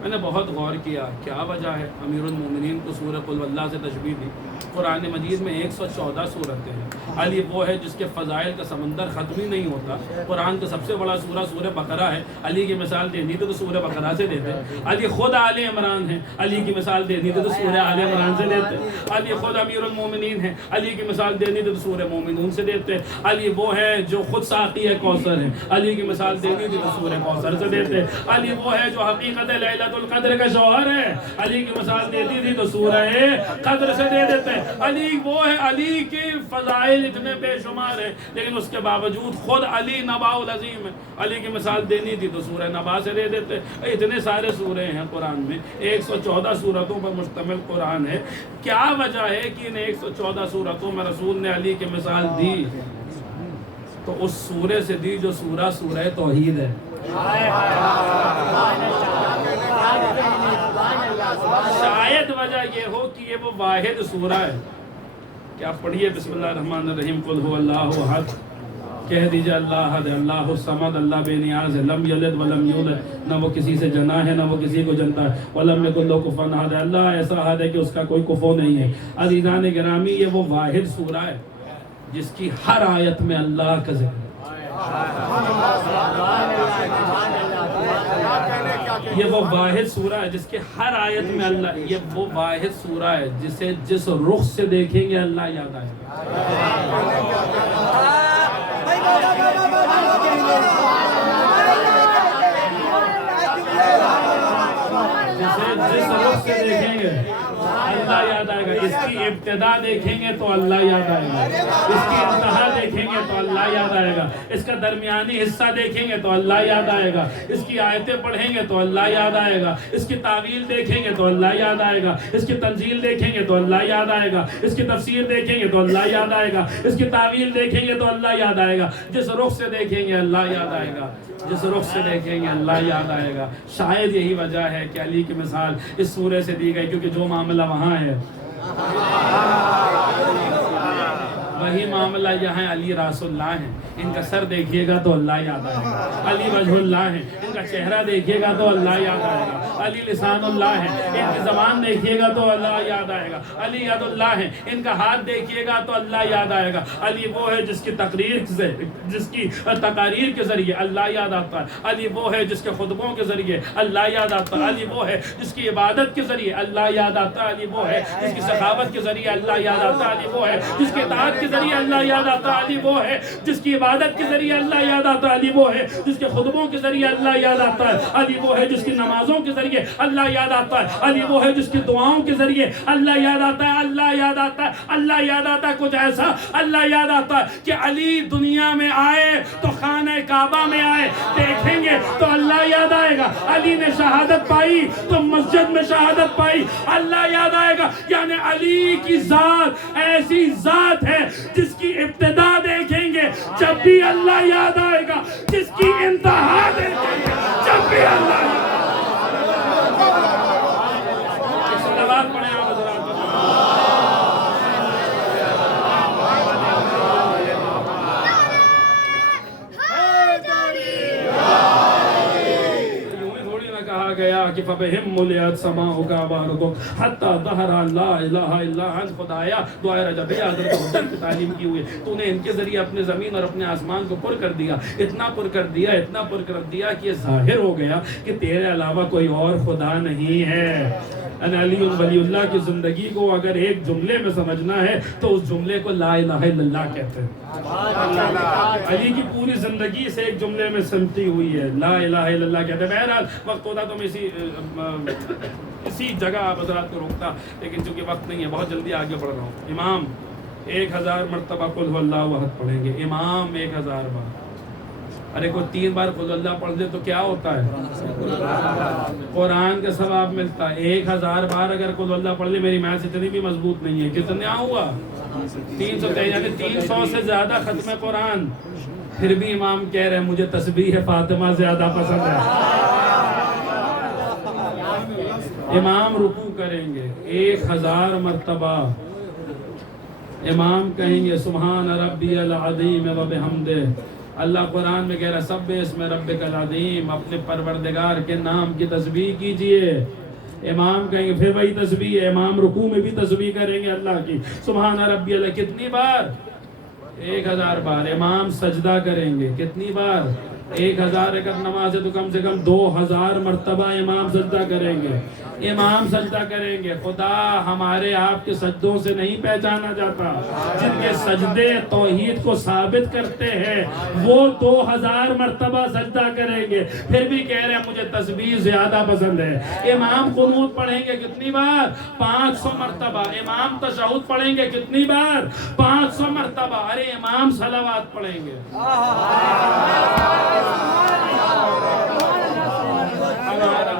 میں نے بہت غور کیا کیا وجہ ہے امیر المومنین کو سورہ قل واللہ سے تشبیہ دی۔ قرآن مجید میں 114 سورتیں ہیں، علی وہ ہے جس کے فضائل کا سمندر ختم ہی نہیں ہوتا۔ قرآن کا سب سے بڑا سورہ سورہ بقرہ ہے، علی کی مثال دینی تو سورہ بقرہ سے دیتے۔ علی خود آل عمران ہے، علی کی مثال دینی تو سورہ آل عمران سے دیتے۔ علی خود امیر المومنین ہے، علی کی مثال دینی تو سورہ مومنون سے دیتے۔ علی وہ ہے جو خود ساقی کوثر ہے، علی کی مثال دینی تھی تو سورہ کوثر سے دیتے۔ علی وہ ہے جو حقیقت لیلۃ القدر کا شوہر ہے، علی کی مثال دیتی تھی تو سورہ قدر سے دے دیتے۔ علی وہ ہے، علی کی فضائل اتنے بے شمار ہے، لیکن اس کے باوجود خود علی نبا العظیم ہے، علی کی مثال دینی تھی تو سورہ نبا سے دے دیتے۔ اتنے سارے سورے ہیں قرآن میں، 114 سورتوں پر مشتمل قرآن ہے۔ کیا وجہ ہے کہ ان 114 سورتوں میں رسول نے علی کی مثال دی؟ تو اس سورے سے دی جو سورہ توحید ہے۔ شاید وجہ یہ ہو کہ یہ وہ واحد سورہ ہے کہ آپ پڑھیے بسم اللہ الرحمن الرحیم قل هو اللہ احد، کہہ دیجئے اللہ احد ہے، اللہ الصمد، اللہ بے نیاز ہے، لم یلد ولم یولد، نہ وہ کسی سے جنا ہے نہ وہ کسی کو جنتا ہے، ولم یکن لہ کفوا احد، اللہ ایسا احد ہے کہ اس کا کوئی کفو نہیں ہے۔ عزیزان گرامی یہ وہ واحد سورہ ہے جس کی ہر آیت میں اللہ کا ذکر ہے۔ یہ وہ واحد سورہ ہے جس کے ہر آیت میں اللہ، یہ وہ واحد سورہ ہے جسے جس رخ سے دیکھیں گے اللہ یاد آئے گا۔ جسے جس رخ سے دیکھیں گے اللہ یاد آئے گا۔ اس کی ابتدا دیکھیں گے تو اللہ یاد آئے گا، اس کی انتہا دیکھیں گے تو اللہ یاد آئے گا، اس کا درمیانی حصہ دیکھیں گے تو اللہ یاد آئے گا، اس کی آیتیں پڑھیں گے تو اللہ یاد آئے گا، اس کی تعویل دیکھیں گے تو اللہ یاد آئے گا، اس کی تنزیل دیکھیں گے تو اللہ یاد آئے گا، اس کی تفسیر دیکھیں گے تو اللہ یاد آئے گا، اس کی تعویل دیکھیں گے تو اللہ یاد آئے گا، جس رخ سے دیکھیں گے اللہ یاد آئے گا، جس رخ سے دیکھیں گے اللہ یاد آئے گا۔ شاید یہی وجہ ہے کہ علی کی مثال اس سورے سے دی گئی، کیونکہ جو معاملہ وہاں ہے وہی معاملہ یہاں علی راس اللہ ہیں، ان کا سر دیکھیے گا تو اللہ یاد آئے گا، علی وجہ اللہ ہیں، ان کا چہرہ دیکھیے گا تو اللہ یاد آئے گا، علی لسان اللہ ہیں، ان کی زبان دیکھیے گا تو اللہ یاد آئے گا، علی ید اللہ ہیں، ان کا ہاتھ دیکھیے گا تو اللہ یاد آئے گا، علی وہ ہے جس کی تقاریر کے ذریعے اللہ یاد آتا ہے، علی وہ ہے جس کے خطبوں کے ذریعے اللہ یاد آتا ہے، علی وہ ہے جس کی عبادت کے ذریعے اللہ یاد آتا ہے، علی وہ ہے جس کی سخاوت کے ذریعے اللہ یاد آتا ہے، علی وہ ہے جس کی اطاعت کے ذریعے اللہ یاد آتا ہے، علی وہ ہے جس کی عبادت کے ذریعے اللہ یاد آتا ہے، علی وہ ہے جس کے خطبوں کے ذریعے اللہ یاد آتا ہے، علی وہ ہے جس کی نمازوں کے ذریعے اللہ یاد آتا ہے، علی وہ ہے جس کی دعاؤں کے ذریعے اللہ یاد آتا ہے، اللہ یاد آتا ہے، اللہ یاد آتا ہے، کچھ ایسا اللہ یاد آتا ہے کہ علی دنیا میں آئے تو خانہ کعبہ میں آئے، دیکھیں گے تو اللہ یاد آئے گا، علی نے شہادت پائی تو مسجد میں شہادت پائی، اللہ یاد آئے گا۔ یعنی علی کی ذات ایسی ذات ہے جس کی ابتدا دیکھیں گے جب بھی اللہ یاد آئے گا، جس کی انتہا دیکھیں گے جب بھی اللہ یاد آئے گا۔ صلوات پڑھیں آپ حضرات۔ یوں ہی تھوڑی نہ کہا گیا کہ فبہم ملیت سماؤک وارضک حتی ظہر لا الہ الا انت. خدایا دعائے رجبیہ حضرت حجت کی تعلیم کی ہوئی ہے، تو نے ان کے ذریعے اپنے زمین اور اپنے آسمان کو پر کر دیا، اتنا پر کر دیا، اتنا پر کر دیا کہ یہ ظاہر ہو گیا کہ تیرے علاوہ کوئی اور خدا نہیں ہے. علی ولی اللہ کی زندگی کو اگر ایک جملے میں سمجھنا ہے تو اس جملے کو لا الہ الا اللہ کہتے ہیں. علی کی پوری زندگی سے ایک جملے میں سمتی ہوئی ہے، لا الہ الا اللہ کہتے ہیں. بہرحال وقت ہوتا تو میں اسی جگہ آپ حضرات کو روکتا، لیکن چونکہ وقت نہیں ہے بہت جلدی آگے بڑھ رہا ہوں. امام 1000 مرتبہ قل هو اللہ احد پڑھیں گے. امام 1000 بار. ارے کوئی 3 بار قل اللہ پڑھ دے تو کیا ہوتا ہے؟ قرآن کا ثواب ملتا ہے. 1000 بار اگر قل اللہ پڑھ لے، میری میتھ اتنی بھی مضبوط نہیں ہے، کتنا ہوا؟ 300، یعنی 300 سے زیادہ ختم قرآن. پھر بھی امام کہہ رہے ہیں مجھے تسبیح فاطمہ زیادہ پسند ہے. امام رکوع کریں گے 1000 مرتبہ. امام کہیں گے سبحان ربی العظیم و بحمدہ. اللہ قرآن میں کہہ رہا سبح اسم ربک العظیم، اپنے پروردگار کے نام کی تسبیح کیجئے. امام کہیں گے پھر وہی تسبیح ہے. امام رکوع میں بھی تسبیح کریں گے اللہ کی، سبحان ربی اللہ. کتنی بار؟ 1000 بار. امام سجدہ کریں گے کتنی بار؟ 1000 رکعت نماز ہے تو کم سے کم 2000 مرتبہ امام سجدہ کریں گے. امام سجدہ کریں گے. خدا ہمارے آپ کے سجدوں سے نہیں پہچانا جاتا. جن کے سجدے توحید کو ثابت کرتے ہیں وہ 2000 مرتبہ سجدہ کریں گے. پھر بھی کہہ رہے ہیں مجھے تسبیح زیادہ پسند ہے. امام قنوت پڑھیں گے کتنی بار؟ 500 مرتبہ. امام تشہد پڑھیں گے کتنی بار؟ 500 مرتبہ. ارے امام صلوات پڑھیں گے.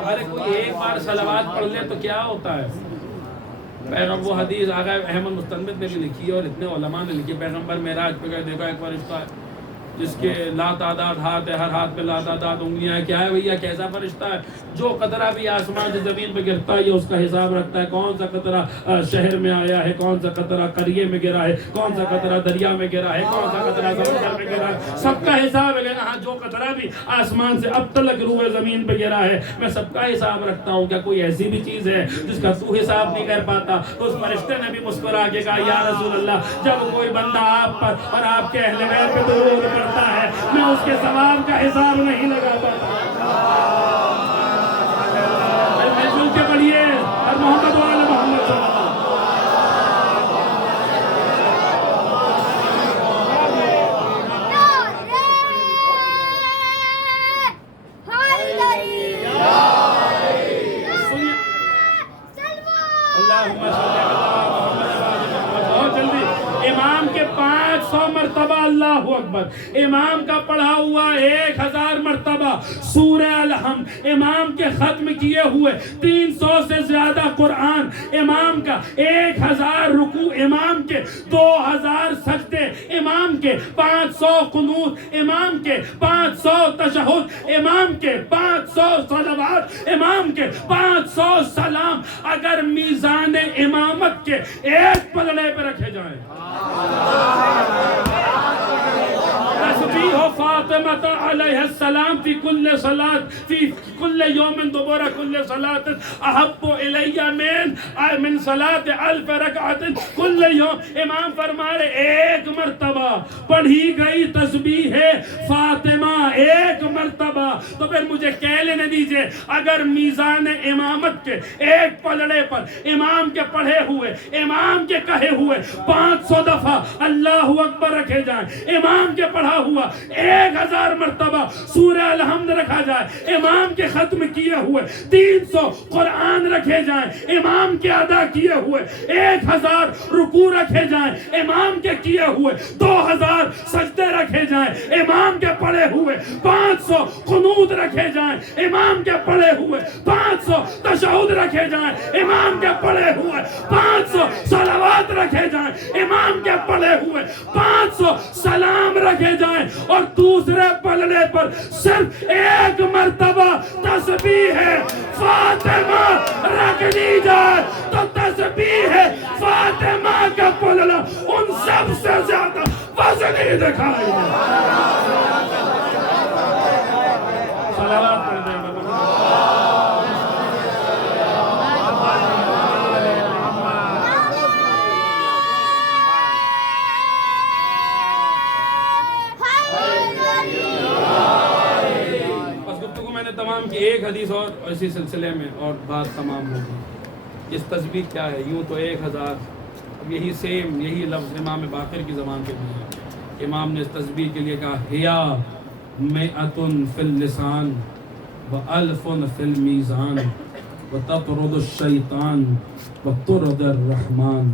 ارے کوئی ایک بار صلوات پڑھ لے تو کیا ہوتا ہے؟ پیغمبر وہ حدیث آقا احمد مستنبط نے بھی لکھی ہے اور اتنے علماء نے لکھی. پیغمبر معراج پہ گئے، دیکھا ایک فرشتہ ہے جس کے لا تعداد ہاتھ ہے، ہر ہاتھ پہ لا تعداد انگلیاں ہیں. کیا ہے بھیا؟ کیسا فرشتہ ہے؟ جو قطرہ بھی آسمان سے زمین پہ گرتا ہے یہ اس کا حساب رکھتا ہے. کون سا قطرہ شہر میں آیا ہے، کون سا قطرہ قریے میں گرا ہے، کون سا قطرہ دریا میں گرا ہے، کون سا قطرہ سمندر میں گرا ہے. سب کا حساب ہے نا. ہاں جو قطرہ بھی آسمان سے اب تلک روح زمین پہ گرا ہے میں سب کا حساب رکھتا ہوں. کیا کوئی ایسی بھی چیز ہے جس کا تو حساب نہیں کر پاتا؟ تو اس فرشتے نے بھی مسکرا کے کہا یا رسول اللہ جب کوئی بندہ آپ پر اور آپ کے اہل بیت پہ درود پڑھتا ہے میں اس کے ثواب کا حساب نہیں لگا پاتا. مل کے پڑھیے اور محمد وعلی محمد صلی اللہ مرتبہ اللہ اکبر. امام کا پڑھا ہوا 1000 مرتبہ سورہ الحمد. امام کے ختم کیے ہوئے 300 سے زیادہ قرآن. امام کا 1000 رکوع. امام کے 2000 سجدے. امام کے 500 قنوت. امام کے 500 تشہد. امام کے 500 صلوات. امام کے 500 سلام. اگر میزان امامت کے ایک پلڑے پہ رکھے جائیں تسبیح فاطمہ علیہ السلام فی کل صلاۃ فی کل یوم دبر کل صلاۃ احب الی من صلاۃ الف رکعت کل یوم. امام فرما رہے ایک مرتبہ پڑھی گئی تسبیح فاطمہ 1 مرتبہ. تو پھر مجھے کہہ لینے دیجئے اگر میزان امامت کے ایک پلڑے پر امام کے پڑھے ہوئے امام کے کہے ہوئے 500 دفعہ اللہ اکبر رکھے جائیں، امام کے پڑھا ہوا 1000 مرتبہ سورہ الحمد رکھا جائے، امام کے ختم کیے ہوئے 300 قرآن رکھے جائیں، امام کے ادا کیے ہوئے 1000 رکوع رکھے جائیں، امام کے کیے ہوئے 2000 سجدے رکھے جائیں، امام کے پڑھے ہوئے 500 قنوت رکھے جائیں، امام کے پڑھے ہوئے 500 تشہد رکھے جائیں، امام کے پڑھے ہوئے 500 صلوات رکھے جائیں، امام کے پڑھے ہوئے 500 سلام رکھے جائیں، اور دوسرے پلڑے پر صرف 1 مرتبہ تسبیح فاطمہ رکھ دی جائے تو تسبیح فاطمہ کا پلڑا ان سب سے زیادہ وزنی دکھائے صلوات پڑھ دیں. تمام کی ایک حدیث اور اسی سلسلے میں اور بات تمام ہوگی. اس تسبیح کیا ہے؟ یوں تو 1000. اب یہی سیم یہی لفظ امام باقر کی زبان پہ بھی ہے. امام نے اس تسبیح کے لیے کہا ہیا مئۃ فی اللسان وألف فی المیزان وتطرد الشیطان وترد الرحمن.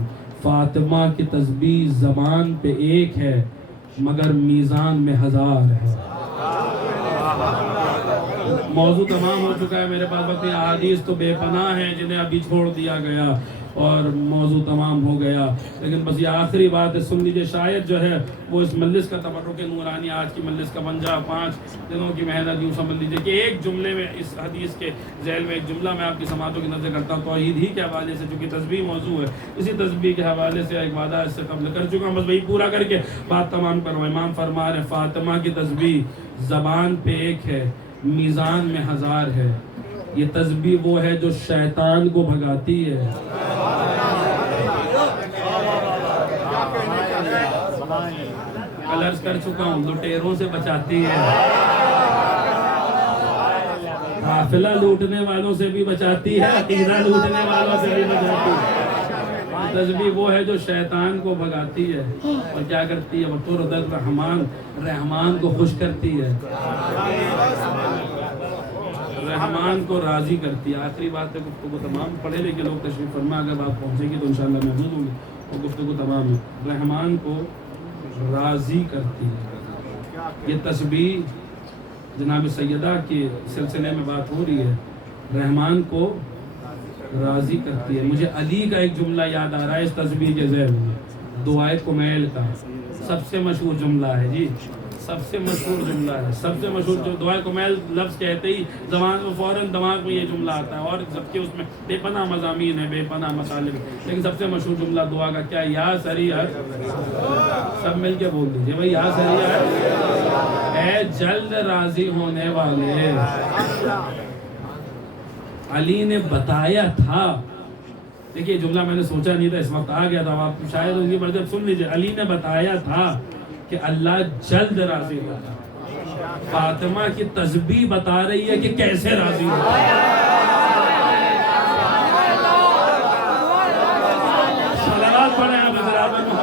فاطمہ کی تسبیح زبان پہ ایک ہے مگر میزان میں 1000 ہے. موضوع تمام ہو چکا ہے میرے پاس وقت. احادیث تو بے پناہ ہیں جنہیں ابھی چھوڑ دیا گیا اور موضوع تمام ہو گیا، لیکن بس یہ آخری بات ہے سن لیجیے. شاید جو ہے وہ اس مجلس کا تبرک نورانی آج کی مجلس کا بن جائے. 5 دنوں کی محنت یوں سمجھ لیجیے کہ ایک جملے میں اس حدیث کے ذیل میں ایک جملہ میں آپ کی سماعتوں کی نظر کرتا ہوں. توحید ہی کے حوالے سے، چونکہ تسبیح موضوع ہے، اسی تسبیح کے حوالے سے ایک وعدہ اس سے قبل کر چکا ہوں، بس وہی پورا کر کے بات تمام کروں. امام فرما رہے فاطمہ کی تسبیح زبان پہ ایک ہے میزان میں 1000 ہے. یہ تسبیح وہ ہے جو شیطان کو بھگاتی ہے. عرض کر چکا ہوں لٹیروں سے بچاتی ہے، قافلہ لوٹنے والوں سے بھی بچاتی ہے، عقیدہ لوٹنے والوں سے بھی بچاتی ہے. تسبیح وہ ہے جو شیطان کو بھگاتی ہے اور کیا کرتی ہے؟ وترد الرحمن، رحمان کو خوش کرتی ہے، رحمان کو راضی کرتی ہے. آخری بات ہے گفتگو تمام. پڑھے لکھے لوگ تشریف فرما، اگر بات پہنچے گی تو انشاءاللہ محفوظ ہوں گی. وہ گفتگو تمام ہے. رحمان کو راضی کرتی ہے. یہ تسبیح جناب سیدہ کے سلسلے میں بات ہو رہی ہے، رحمان کو راضی کرتی ہے. مجھے علی کا ایک جملہ یاد آ رہا ہے اس تسبیح کے ذیل میں، دعائے کمیل کا. سب سے مشہور جملہ ہے جی، سب سے مشہور جملہ ہے. سب سے مشہور جو دعائے کمیل لفظ کہتے ہی زبان میں فوراً دماغ میں یہ جملہ آتا ہے، اور جبکہ اس میں بے پناہ مضامین ہیں، بے پناہ مطالب، لیکن سب سے مشہور جملہ دعا کا کیا ہے؟ یا سریع. سب مل کے بول دیجئے بھائی، یا سریع اے جلد راضی ہونے والے. علی نے بتایا تھا، دیکھیے جملہ میں نے سوچا نہیں تھا، اس وقت آ گیا تھا. آپ شاید ان کی مرجب سن لیجئے. علی نے بتایا تھا کہ اللہ جلد راضی ہوگا. فاطمہ کی تسبیح بتا رہی ہے کہ کیسے راضی ہوگا. صلوات پڑھیں آپ حضرات محمد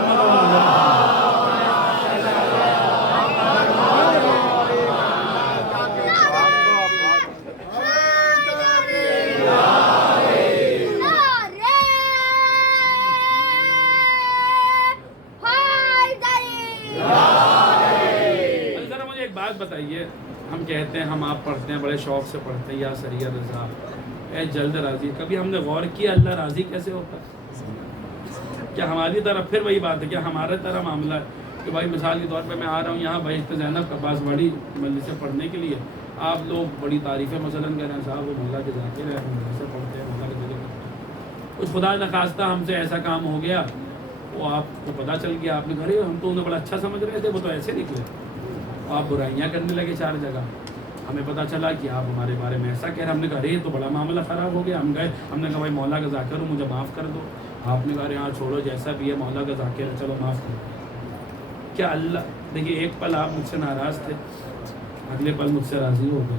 بتائیے. ہم کہتے ہیں، ہم آپ پڑھتے ہیں، بڑے شوق سے پڑھتے ہیں یا سریع رضا اے جلد راضی. کبھی ہم نے غور کیا اللہ راضی کیسے ہوتا ہے؟ کیا ہماری طرف پھر وہی بات ہے، کیا ہمارے طرح معاملہ ہے کہ بھائی مثال کے طور پہ میں آ رہا ہوں یہاں بہشت زینب کے پاس بڑی مجلس سے پڑھنے کے لیے، آپ لوگ بڑی تعریفیں مثلاً کہہ رہے ہیں صاحب وہ مولا کے ذاکر ہے، مجلس سے پڑھتے ہیں، مولا کے ذکر کرتے ہیں. کچھ خدا نخواستہ ہم سے ایسا کام ہو گیا، وہ آپ کو پتہ چل گیا، آپ نے کہا ارے ہم تو انہیں بڑا اچھا سمجھ رہے تھے، وہ تو ایسے نکلے. آپ برائیاں کرنے لگے 4 جگہ. ہمیں پتہ چلا کہ آپ ہمارے بارے میں ایسا کہہ رہے. ہم نے کہا ارے تو بڑا معاملہ خراب ہو گیا. ہم گئے، ہم نے کہا بھائی مولا کا ذاکر ہوں، مجھے معاف کر دو. آپ نے کہا ارے ہاں چھوڑو، جیسا بھی ہے مولا کا ذاکر ہے، چلو معاف کر دو. کیا اللہ، دیکھیے ایک پل آپ مجھ سے ناراض تھے، اگلے پل مجھ سے راضی ہو گئے،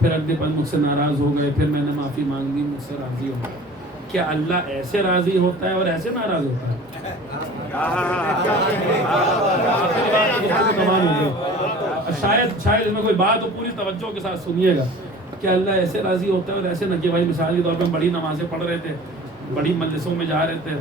پھر اگلے پل مجھ سے ناراض ہو گئے، پھر میں نے معافی مانگ لی، مجھ سے راضی ہو گئے. کیا اللہ ایسے راضی ہوتا ہے اور ایسے ناراض ہوتا ہے؟ شاید اس میں کوئی بات ہو، پوری توجہ کے ساتھ سنیے گا. کہ اللہ ایسے راضی ہوتا ہے اور ایسے نہ. کہ بھائی مثال کے طور پہ ہم بڑی نمازیں پڑھ رہے تھے، بڑی مجلسوں میں جا رہے تھے،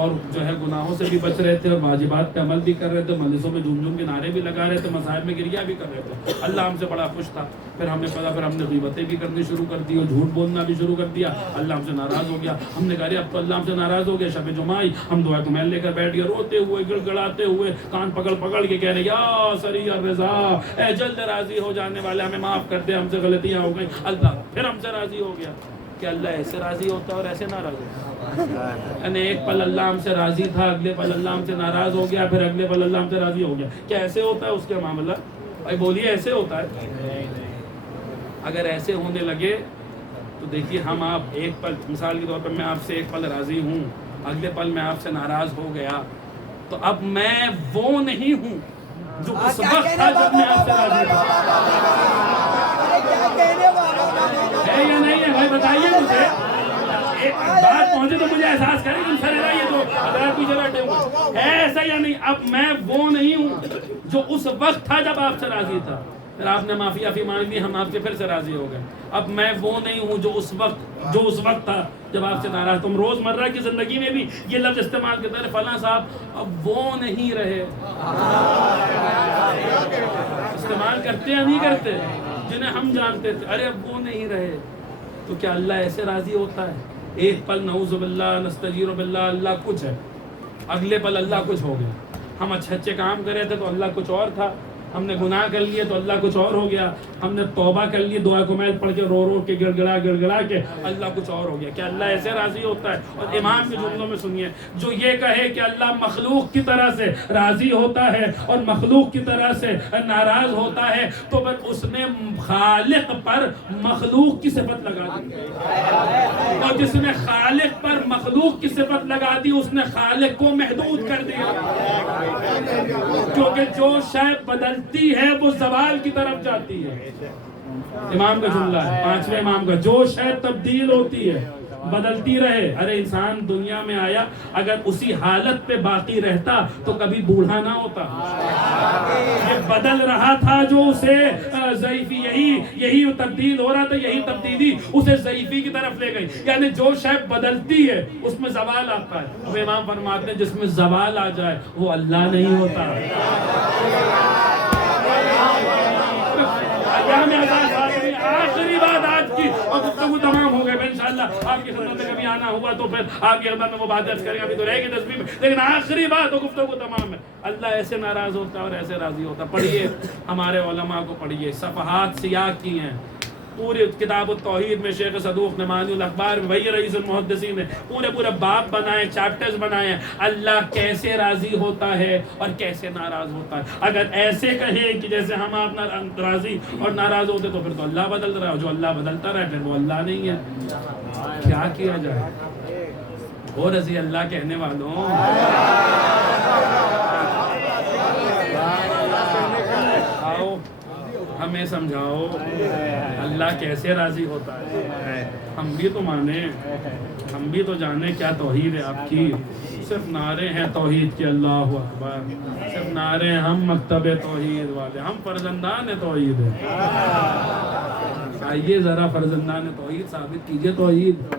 اور جو ہے گناہوں سے بھی بچ رہے تھے اور واجبات پہ عمل بھی کر رہے تھے، مجلسوں میں جھوم جھوم کے نعرے بھی لگا رہے تھے، مصائب میں گریا بھی کر رہے تھے. اللہ ہم سے بڑا خوش تھا. پھر ہم نے پتا، پھر ہم نے غیبتیں بھی کرنی شروع کر دی اور جھوٹ بولنا بھی شروع کر دیا. اللہ ہم سے ناراض ہو گیا. ہم نے کہا اب تو اللہ ہم سے ناراض ہو گیا. شب جمعہ ہم دعا کو محل لے کر بیٹھ گئے، روتے ہوئے، گڑ گڑاتے ہوئے، کان پکڑ پکڑ کے کہہ رہے یا سریع الرضا اے جلد راضی ہو جانے والے، ہمیں معاف کر دے، ہم سے غلطیاں ہو گئیں. اللہ پھر ہم سے راضی ہو گیا. کہ اللہ ایسے راضی ہوتا ہے اور ایسے ناراض ہوتا ہے. یعنی ایک پل اللہ ہم سے راضی تھا، اگلے پل اللہ ہم سے ناراض ہو گیا، پھر اگلے پل اللہ ہم سے راضی ہو گیا. کیا ایسے ہوتا ہے اس کا معاملہ؟ بھائی بولیے ایسے ہوتا ہے؟ اگر ایسے ہونے لگے تو دیکھیے ہم آپ ایک پل، مثال کے طور پر میں آپ سے ایک پل راضی ہوں، اگلے پل میں آپ سے ناراض ہو گیا، تو اب میں وہ نہیں ہوں جو اس وقت تھا جب میں آپ سے راضی تھا. ہے یا نہیں ہے بھائی بتائیے مجھے. ایک بات پہنچے تو مجھے احساس کریں کہ انشاءاللہ یہ تو حضرات پیچھے بیٹھے ہوئے ہے ایسا یا نہیں. اب میں وہ نہیں ہوں جو اس وقت تھا جب آپ سے راضی تھا, پھر آپ نے معافی مانگ لی, ہم آپ سے پھر سے راضی ہو گئے. اب میں وہ نہیں ہوں جو اس وقت تھا جب آپ سے ناراض. تم روز مرہ کی زندگی میں بھی یہ لفظ استعمال کرتے ہیں فلاں صاحب اب وہ نہیں رہے. استعمال کرتے یا نہیں کرتے جنہیں ہم جانتے تھے, ارے اب وہ نہیں رہے. تو کیا اللہ ایسے راضی ہوتا ہے؟ ایک پل نعوذ باللہ نستجیر باللہ اللہ کچھ ہے, اگلے پل اللہ کچھ ہو گیا. ہم اچھے کام کر رہے تھے تو اللہ کچھ اور تھا, ہم نے گناہ کر لیے تو اللہ کچھ اور ہو گیا, ہم نے توبہ کر لی دعا کو میل پڑھ کے رو کے گڑ گڑا کے اللہ کچھ اور ہو گیا. کیا اللہ ایسے راضی ہوتا ہے؟ اور امام کے جملوں میں سنیے, جو یہ کہے کہ اللہ مخلوق کی طرح سے راضی ہوتا ہے اور مخلوق کی طرح سے ناراض ہوتا ہے تو بس اس نے خالق پر مخلوق کی صفت لگا دی, اور جس نے خالق پر مخلوق کی صفت لگا دی اس نے خالق کو محدود کر دیا. کیونکہ جو شے بدلتی ہے وہ زوال کی طرف جاتی ہے. امام کا جملہ ہے, پانچویں امام کا, جو شے تبدیل ہوتی ہے بدلتی رہے. ارے انسان دنیا میں آیا اگر اسی حالت پہ باقی رہتا تو کبھی بوڑھا نہ ہوتا. یہ بدل رہا تھا جو اسے ضعیفی, یہی تبدیل ہو رہا تھا, یہی تبدیلی اسے ضعیفی کی طرف لے گئی. یعنی جو شے بدلتی ہے اس میں زوال آتا ہے. اب امام فرماتے ہیں جس میں زوال آ جائے وہ اللہ نہیں ہوتا. آخری بات آج کی, اور گفتگو تمام ہو گئے. انشاءاللہ آپ کی خدمت میں کبھی آنا ہوا تو پھر آپ کی خدمت میں وہ بات درج کریں گے, ابھی تو رہے گی تصویر میں, لیکن آخری بات ہو گفتگو تمام ہے. اللہ ایسے ناراض ہوتا ہے اور ایسے راضی ہوتا ہے. پڑھیے ہمارے علماء کو پڑھیے, صفحات سیاہ کی ہیں پوری کتاب التوحید میں. شیخ صدوق نے معنی الاخبار میں, وہی رئیس المحدثین نے پورے باب بنائے, چیپٹرز بنائے, اللہ کیسے راضی ہوتا ہے اور کیسے ناراض ہوتا ہے. اگر ایسے کہے کہ جیسے ہم آپ راضی اور ناراض ہوتے تو پھر تو اللہ بدل رہا ہے, جو اللہ بدلتا رہے پھر وہ اللہ نہیں ہے. کیا کیا جائے؟ اور رضی اللہ کہنے والوں, آؤ ہمیں سمجھاؤ اللہ کیسے راضی ہوتا ہے. ہم بھی تو مانیں, ہم بھی تو جانیں کیا توحید ہے آپ کی. صرف نعرے ہیں توحید کے, اللہ اکبر, صرف نعرے, ہم مکتب توحید والے, ہم فرزندان توحید ہیں. آئیے ذرا فرزندان توحید ثابت کیجئے توحید.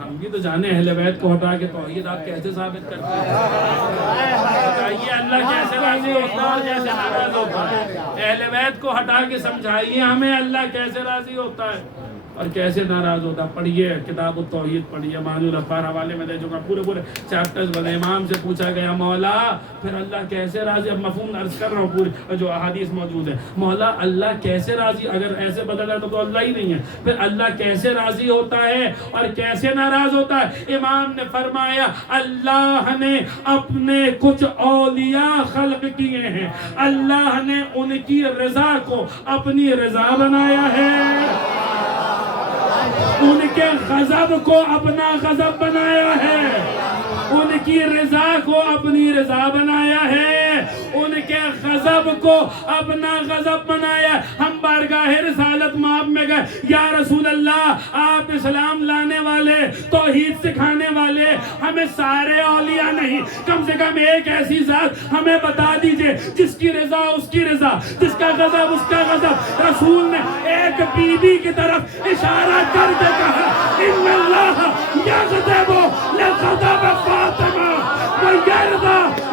ہم بھی تو جانے اہل بیت کو ہٹا کے توحید آپ کیسے ثابت کرتے ہیں؟ بتائیے اللہ کیسے راضی ہوتا ہے اور کیسے ناراض ہوتا ہے. اہل بیت کو ہٹا کے سمجھائیے ہمیں اللہ کیسے راضی ہوتا ہے اور کیسے ناراض ہوتا. پڑھیے کتاب التوحید پڑھیے, معنی الاخبار حوالے میں دے چکا, پورے چیپٹرز بنے. امام سے پوچھا گیا مولا پھر اللہ کیسے راضی, اب مفہوم عرض کر رہا ہوں پورے جو احادیث موجود ہیں. مولا اللہ کیسے راضی, اگر ایسے بدل ہے تو اللہ ہی نہیں ہے, پھر اللہ کیسے راضی ہوتا ہے اور کیسے ناراض ہوتا ہے. امام نے فرمایا اللہ نے اپنے کچھ اولیاء خلق کیے ہیں, اللہ نے ان کی رضا کو اپنی رضا بنایا ہے, ان کے غضب کو اپنا غضب بنایا ہے, ان کی رضا کو اپنی رضا بنایا ہے, ان کے غضب کو اپنا غضب بنایا. ہم بارگاہ رسالت مآب میں گئے, یا رسول اللہ آپ اسلام لانے والے, توحید سکھانے والے, ہمیں سارے اولیاء نہیں, کم سے کم ایک ایسی ذات ہمیں بتا دیجئے جس کی رضا اس کی رضا, جس کا غضب اس کا غضب. رسول نے ایک بی بی کی طرف اشارہ کر کے کہا ان اللہ یغضب لغضب فاطمہ ویرضی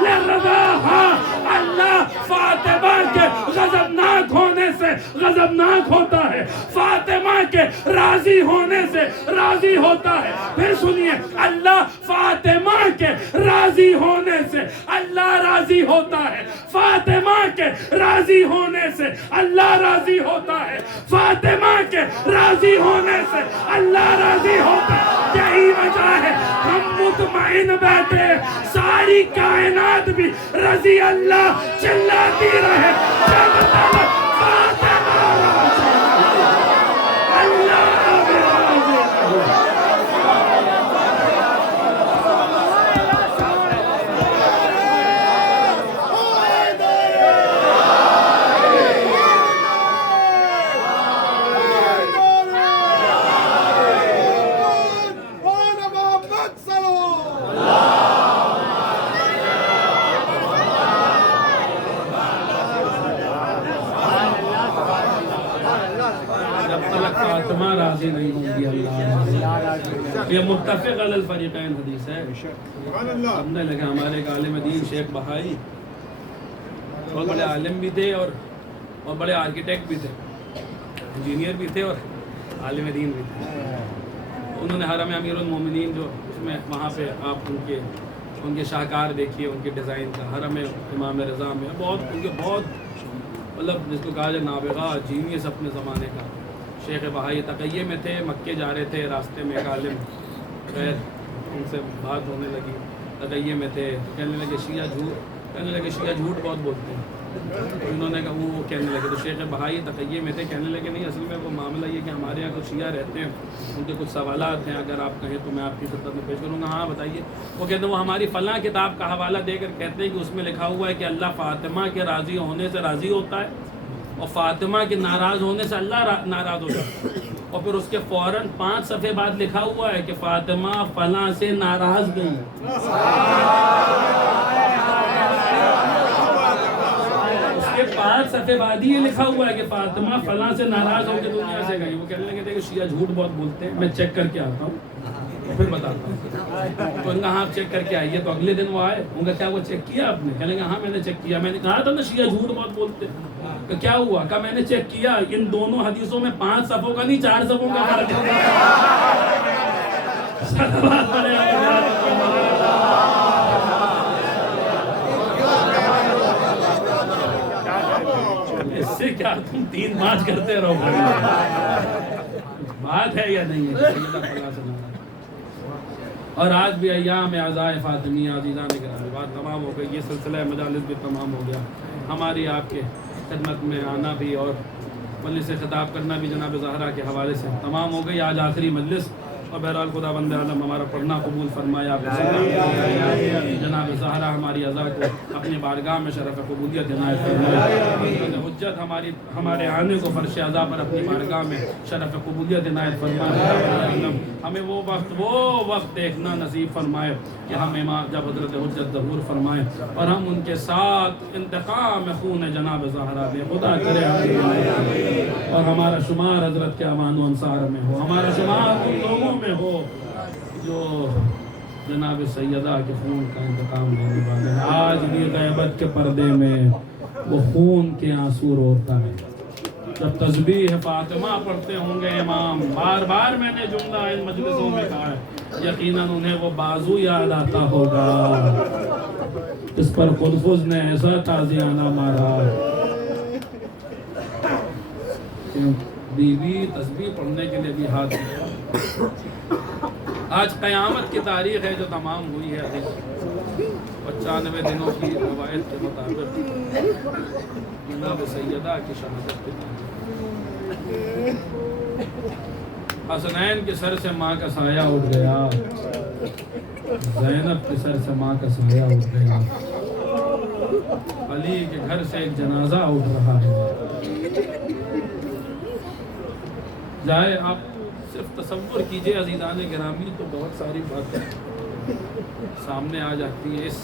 لرضاہا. اللہ فاطمہ کے غضبناک ہونے سے غضبناک ہوتا ہے, فاطمہ کے راضی ہونے سے راضی ہوتا ہے. پھر سنیے, اللہ فاطمہ کے راضی ہونے سے اللہ راضی ہوتا ہے, فاطمہ کے راضی ہونے سے اللہ راضی ہوتا ہے, فاطمہ کے راضی ہونے سے اللہ راضی ہوتا ہے. یہی وجہ ہے ہم مطمئن بیٹھے, ساری کائنات بھی رضی اللہ چلاتی رہے جب تک فاطمہ اللہ راضی نہیں ہوں گی اللہ۔ یہ متفق علی الفریقین حدیث ہے۔ سمجھنے لگے ہمارے ایک عالم دین شیخ بہائی بہت بڑے عالم بھی تھے اور بڑے آرکیٹیکٹ بھی تھے، انجینئر بھی تھے اور عالم دین بھی تھے۔ انہوں نے حرم امیر المومنین جو اس میں وہاں پہ آپ ان کے شاہکار دیکھیے، ان کے ڈیزائن کا حرم امام رضا میں بہت مطلب جس کو کہا جائے نابغہ جینیس اپنے زمانے کا شیخ بہائی تقیے میں تھے، مکے جا رہے تھے، راستے میں ایک عالم خیر ان سے بات ہونے لگی، تقیے میں تھے، کہنے لگے شیعہ جھوٹ بہت بولتے ہیں۔ انہوں نے کہا وہ کہنے لگے، تو شیخ بہائی تقیے میں تھے، کہنے لگے نہیں اصل میں وہ معاملہ یہ کہ ہمارے یہاں کچھ شیعہ رہتے ہیں، ان کے کچھ سوالات ہیں، اگر آپ کہیں تو میں آپ کی خدمت میں پیش کروں گا۔ ہاں بتائیے۔ وہ کہتے ہیں وہ ہماری فلاں کتاب کا حوالہ دے کر کہتے ہیں کہ اس میں لکھا ہوا ہے کہ اللہ فاطمہ کے راضی ہونے سے راضی ہوتا ہے اور فاطمہ کے ناراض ہونے سے اللہ ناراض ہوتا ہے، اور پھر اس کے فوراً 5 صفحے بعد لکھا ہوا ہے کہ فاطمہ فلاں سے ناراض گئی۔ اس کے 5 صفحے بعد ہی یہ لکھا ہوا ہے کہ فاطمہ فلاں سے ناراض ہو کے دنیا سے گئی۔ وہ کہنے لگے تھے کہ شیعہ جھوٹ بہت بولتے ہیں، میں چیک کر کے آتا ہوں پھر بتاتا ہوں۔ تو ان کا ہاں چیک کر کے آئیے، تو اگلے دن وہ آئے، ان کا کیا وہ چیک کیا آپ نے؟ کہنے لگے ہاں میں نے چیک کیا، میں نے کہا تھا نا شیعہ جھوٹ بہت بولتے ہیں، کہ کیا ہوا؟ کہا میں نے چیک کیا، ان دونوں حدیثوں میں 5 صفحوں کا نہیں 4 صفحوں کا فرق ہے۔ اس سے کیا تم 3-5 کرتے رہو، بات ہے یا نہیں ہے؟ اور آج بھی ایام عزائے فاطمیہ عزیزان کرام بات تمام ہو گئی، یہ سلسلہ مجالس بھی تمام ہو گیا، ہماری آپ کے خدمت میں آنا بھی اور مجلس سے خطاب کرنا بھی جناب زہرا کے حوالے سے تمام ہو گئی۔ آج آخری مجلس، اور بہرحال خدا بند عالم ہمارا پڑھنا قبول فرمائے، آپ جناب زہرا ہماری عزا کو اپنی بارگاہ میں شرف قبولیت عنایت فرمائے، حجت ہمارے آنے کو فرش عزا پر اپنی بارگاہ میں شرف قبولیت عنایت فرمائے، ہمیں وہ وقت دیکھنا نصیب فرمائے کہ ہم امام جب حضرت حجت ظہور فرمائیں اور ہم ان کے ساتھ انتقام خون جناب زہرا دے، خدا کرے اور ہمارا شمار حضرت کے امان و انصار میں ہو، ہمارا شمار ان لوگوں میں ہو جو جناب سیدہ کے خون کا انتقام لینے والے ہیں۔ آج بھی غیبت کے پردے میں وہ خون کے آنسو روتا ہے۔ جب تسبیح فاطمہ پڑھتے ہوں گے امام، بار بار میں نے جملہ ان مجلسوں میں کہا ہے، یقیناً انہیں وہ بازو یاد آتا ہوگا اس پر قدفز نے ایسا تازیانہ مارا۔ بیوی تسبیح پڑھنے کے لیے بھی ہاتھ دیا۔ آج قیامت کی تاریخ ہے جو تمام ہوئی ہے، 95 دنوں کی روایت کے مطابق جناب سیدہ کی شہادت کے تاریخ۔ حسنین کے سر سے ماں کا سایہ اٹھ گیا، زینب کے سر سے ماں کا سایہ اٹھ گیا، علی کے گھر سے ایک جنازہ اٹھ رہا ہے۔ جائے آپ صرف تصور کیجئے عزیزان گرامی، تو بہت ساری باتیں سامنے آ جاتی ہے اس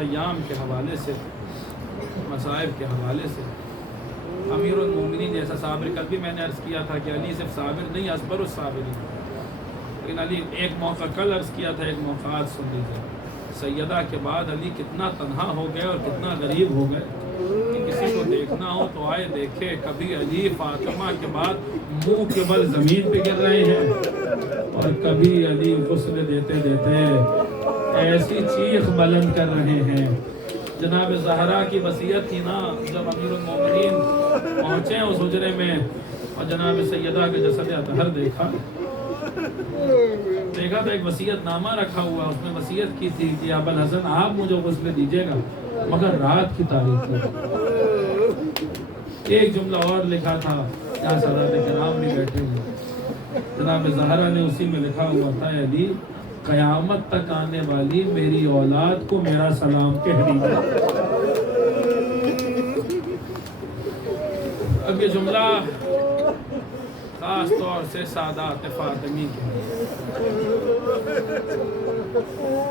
ایام کے حوالے سے، مصائب کے حوالے سے۔ امیر المومنین جیسا صابر، کل بھی میں نے عرض کیا تھا کہ علی صرف صابر نہیں، اصبر الصابرین، لیکن علی ایک موقع کل عرض کیا تھا، ایک موقع آج سن لیجیے۔ سیدہ کے بعد علی کتنا تنہا ہو گئے اور کتنا غریب ہو گئے کہ کسی کو دیکھنا ہو تو آئے دیکھے۔ کبھی علی فاطمہ کے بعد منہ کے بل زمین پہ گر رہے ہیں اور کبھی علی غسل دیتے دیتے ایسی چیخ بلند کر رہے ہیں۔ جناب زہرا کی وصیت تھی نا، جب امیر المومنین پہنچے اس حجرے میں اور جناب سیدہ کے جسد اطہر دیکھا تو ایک وصیت نامہ رکھا ہوا، اس میں وصیت کی تھی کہ ابو الحسن آپ مجھے غسل دیجیے گا مگر رات کی تاریخ میں۔ ایک جملہ اور لکھا تھا، کیا سادات کرام بھی بیٹھے ہوئے، جناب زہرا نے اسی میں لکھا ہوا تھا، علی قیامت تک آنے والی میری اولاد کو میرا سلام کہہ دیجیے۔ اب یہ جملہ خاص طور سے سادات فاطمی کے لیے،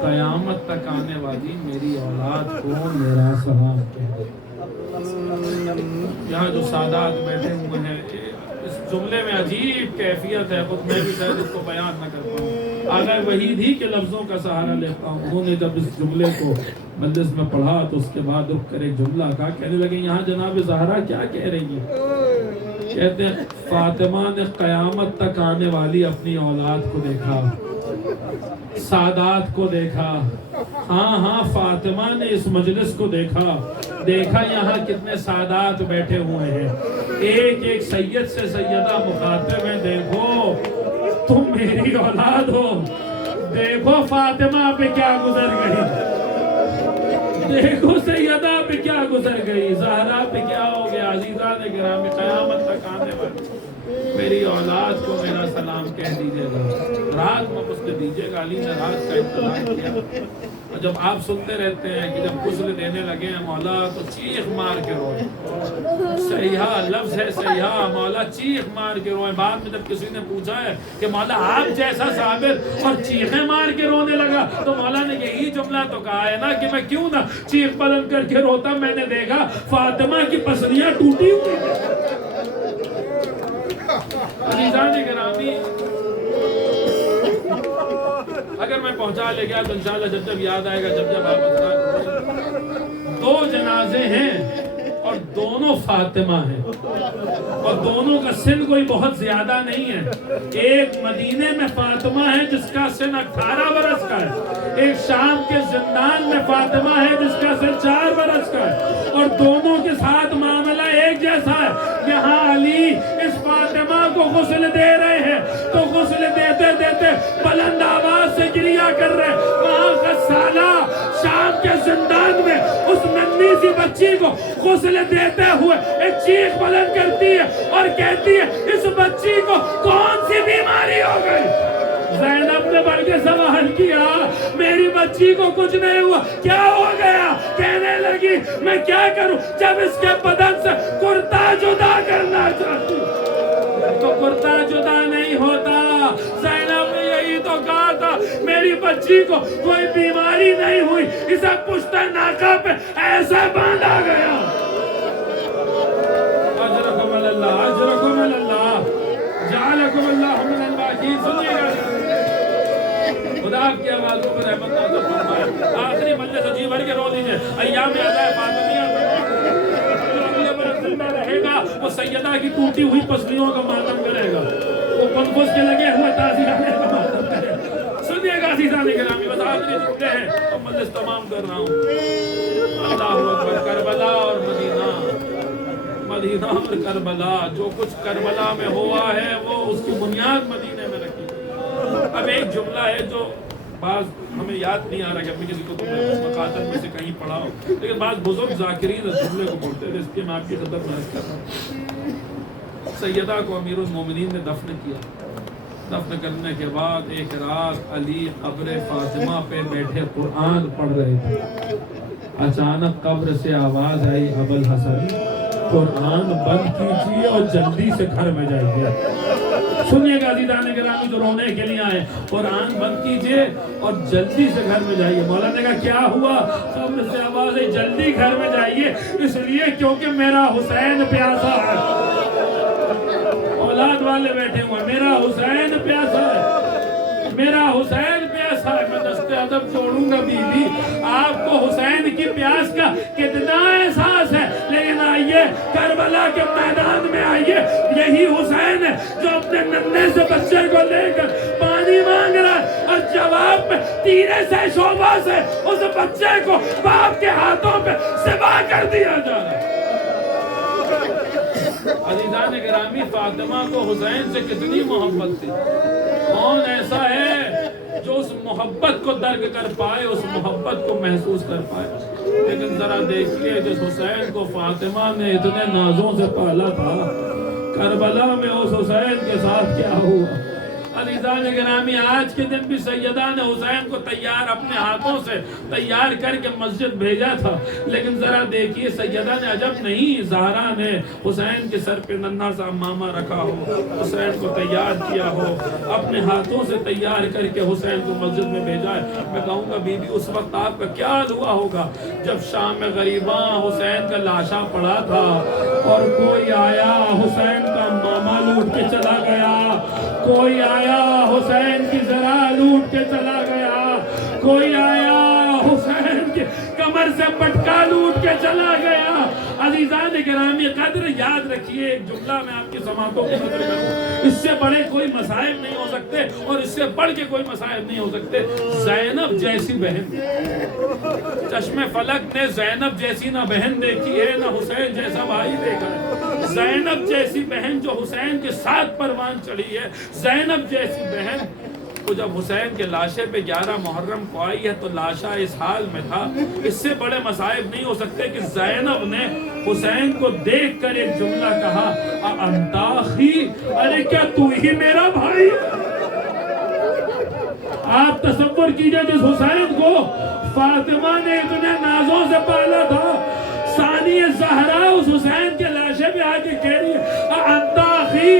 قیامت تک آنے والی میری اولاد کو میرا سلام کہہ دیجیے۔ یہاں جو سادات بیٹھے ہوئے ہیں، اس جملے میں عجیب کیفیت ہے، خود میں بھی شاید اس کو بیان نہ کر پاؤں۔ آغا وحید ہی کے لفظوں کا سہارا لیتا ہوں۔ انہوں نے جب اس جملے کو مجلس میں پڑھا تو اس کے بعد رک کر ایک جملہ کہا، کہنے لگے یہاں جناب زہرا کیا کہہ رہی ہے؟ کہتے ہیں فاطمہ نے قیامت تک آنے والی اپنی اولاد کو دیکھا، سادات کو دیکھا۔ ہاں فاطمہ نے اس مجلس کو دیکھا یہاں کتنے سادات بیٹھے ہوئے ہیں، ایک ایک سید سے سیدہ مخاطب ہیں، دیکھو تم میری اولاد ہو، دیکھو فاطمہ پہ کیا گزر گئی، دیکھو سیدہ پہ کیا گزر گئی، زہرا پہ کیا ہو گیا۔ عزیزان گرامی، قیامت تک آنے والی میری اولاد کو میرا سلام کہہ دیجیے گا، رات میں غسل دیجیے گا۔ علی نے رات کا انتظار کیا، اور جب آپ سنتے رہتے ہیں کہ جب غسل دینے لگے ہیں مولا تو چیخ مار کے روئے، سیاح لفظ ہے سیاح، مولا چیخ مار کے روئے۔ بعد میں جب کسی نے پوچھا ہے کہ مولا آپ جیسا صابر اور چیخیں مار کے رونے لگا، تو مولا نے یہی جملہ تو کہا ہے نا کہ میں کیوں نہ چیخ بلند کر کے روتا، میں نے دیکھا فاطمہ کی پسلیاں ٹوٹی ہوئی ہیں۔ عزیزان گرامی، اگر میں پہنچا لے گیا تو انشاءاللہ جب یاد آئے گا، جب آپ بتائیں، 2 جنازے ہیں اور دونوں فاطمہ ہیں، اور دونوں کا سن کوئی بہت زیادہ نہیں ہے۔ ایک مدینے میں فاطمہ ہے جس کا سن 18 برس کا ہے، ایک شام کے زندان میں فاطمہ ہے جس کا سن 4 برس کا ہے، اور دونوں کے ساتھ معاملہ ایک جیسا ہے۔ یہاں علی اس فاطمہ کو غسل دے رہے ہیں تو غسل دیتے دیتے بلند آواز سے گریہ کر رہے، وہاں غسالہ شام کے زندان میں اس ننھی سی بچی کو غسل دیتے ہوئے ایک چیخ بلند کرتی ہے اور کہتی ہے اس بچی کو کون سی بیماری ہو گئی؟ زینب نے بڑھ کے سوال کیا، میری بچی کو کچھ نہیں ہوا، کیا ہو گیا؟ کہنے لگی میں کیا کروں، جب اس کے بدن سے کرتا جدا کرنا چاہتی تو کرتا جدا نہیں ہوتا۔ زینب نے یہی تو کہا تھا، میری بچی کو کوئی بیماری نہیں ہوئی، اسے پشت ناکہ پہ ایسے باندھا گیا۔ اجرکم اللہ، اجرکم اللہ، جعلکم اللہ من الباقین۔ سنیے گا خدا آپ کی آوازوں پر رحمت نازل فرمائے۔ آخری مجلس عجیب بھر کے رو دیجئے، ایام عزائے فاطمیہ جو اگلے برس زندہ رہے گا وہ سیدہ کی ٹوٹی ہوئی پسلیوں کا ماتم کرے گا، وہ کنفس کے لگے ہوئے تازیانے کا ماتم کرے گا۔ سنیے گا عزیزان گرامی، بس آخری جملے ہیں تو مجلس تمام کر رہا ہوں۔ اللہ اکبر، کربلا اور مدینہ، مدینہ اور کربلا، جو کچھ کربلا میں ہوا ہے وہ اس کی بنیاد مدینے میں رکھی۔ اب ایک جملہ ہے جو بعض ہمیں یاد نہیں آ رہا کہ اپنی کسی کو مقاطب میں سے کہیں پڑھا ہو، لیکن بعض بزرگ ذاکرین اس جملے کو بولتے ہیں، اس کے میں آپ کی خدمت میں عرض کر رہا ہوں۔ سیدہ کو امیر المومنین نے دفن کیا، دفن کرنے کے بعد ایک رات علی قبر فاطمہ پہ بیٹھے قرآن پڑھ رہے تھے، اچانک قبر سے آواز آئی، ابوالحسن قرآن بند کیجیے اور جلدی سے گھر میں جائیے۔ سنیے گا عزیزان گرامی جو رونے کے لیے آئے، قرآن بند کیجیے اور جلدی سے گھر میں جائیے۔ مولانا نے کہا کیا ہوا؟ قبر سے آواز آئی جلدی گھر میں جائیے، اس لیے کیونکہ میرا حسین پیاسا ہے۔ اولاد والے بیٹھے ہوئے، میرا حسین پیاسا ہے، میرا حسین پیاسا ہے۔ میں دست ادب چھوڑوں گا بی بی، آپ کو حسین کی پیاس کا کتنا احساس ہے، لیکن آئیے کربلا کے میدان میں آئیے، یہی حسین ہے جو اپنے ننھے سے بچے کو لے کر پانی مانگ رہا ہے، اور جواب میں تیرے سے شعبہ سے اس بچے کو باپ کے ہاتھوں پہ ذبح کر دیا جا رہا ہے۔ عزیزان گرامی، فاطمہ کو حسین سے کتنی محبت تھی، کون ایسا ہے جو اس محبت کو درک کر پائے، اس محبت کو محسوس کر پائے؟ لیکن ذرا دیکھیے جس حسین کو فاطمہ نے اتنے نازوں سے پالا تھا، کربلا میں اس حسین کے ساتھ کیا ہوا؟ عزیزان گرامی، آج کے دن بھی سیدہ نے حسین کو تیار اپنے ہاتھوں سے تیار کر کے مسجد بھیجا تھا، لیکن ذرا دیکھیے سیدہ نے عجب نہیں، زہرا نے حسین کے سر پہ ننھا سا ماما رکھا ہو، حسین کو تیار کیا ہو، اپنے ہاتھوں سے تیار کر کے حسین کو مسجد میں بھیجا ہے۔ میں کہوں گا بی بی اس وقت آپ کا کیا ہوا ہوگا جب شام میں غریباں حسین کا لاشا پڑا تھا اور کوئی آیا حسین کا امامہ لوٹ کے چلا گیا، کوئی آیا حسین کی ذرا لوٹ کے چلا گیا، کوئی آیا حسین کے کمر سے پٹکا لوٹ کے چلا گیا۔ عزیزان گرامی قدر یاد رکھیے، ایک جملہ میں آپ کی سماعتوں کی نظر میں ہوں، اس سے بڑے کوئی مسائب نہیں ہو سکتے اور اس سے بڑھ کے کوئی مسائب نہیں ہو سکتے۔ زینب جیسی بہن، چشم فلک نے زینب جیسی نہ بہن دیکھی ہے نہ حسین جیسا بھائی دیکھا ہے۔ زینب جیسی بہن جو حسین کے ساتھ پروان چڑھی ہے، زینب جیسی بہن وہ جب حسین کے لاشے پہ 11 محرم کو آئی ہے تو لاشا اس حال میں تھا۔ اس سے بڑے مصائب نہیں ہو سکتے کہ زینب نے حسین کو دیکھ کر ایک جملہ کہا، اَأَنْتَ أَخِي، ارے کیا تو ہی میرا بھائی ہے؟ آپ تصور کیجئے جس حسین کو فاطمہ نے اتنے نازوں سے پالا تھا، ثانی زہرا اس حسین کے لاشے پہ آ کے کہہ رہی ہے اَأَنْتَ أَخِي،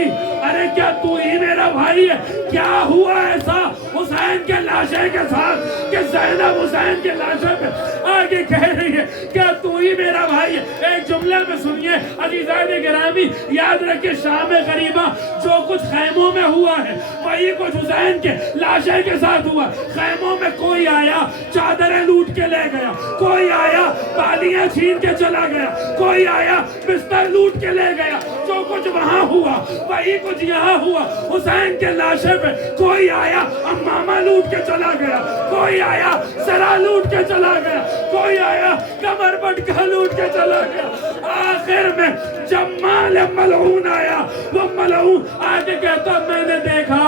ارے کیا تو ہی میرا بھائی ہے؟ کیا ہوا ایسا حسین کے لاشے کے ساتھ کہ زینب حسین کے لاشے پہ آگے کہہ رہی ہے کیا تو ہی میرا بھائی ہے؟ ایک جملے میں سنیے عزیزان گرامی، یاد رکھیں شام غریبہ جو کچھ خیموں میں ہوا ہے وہی کچھ حسین کے لاشے کے ساتھ ہوا۔ خیموں میں کوئی آیا چادریں لوٹ کے لے گیا، کوئی آیا بالیاں چھین کے چلا گیا، کوئی آیا بستر لوٹ کے لے گیا۔ جو کچھ وہاں ہوا وہی کچھ یہاں ہوا۔ حسین کے لاشے پہ کوئی آیا امامہ لوٹ کے چلا گیا، کوئی آیا سرا لوٹ کے چلا گیا، کوئی آیا کمر بٹکا لوٹ کے چلا گیا۔ آخر میں جب مال ملعون آیا، وہ ملعون آگے کہتا میں نے دیکھا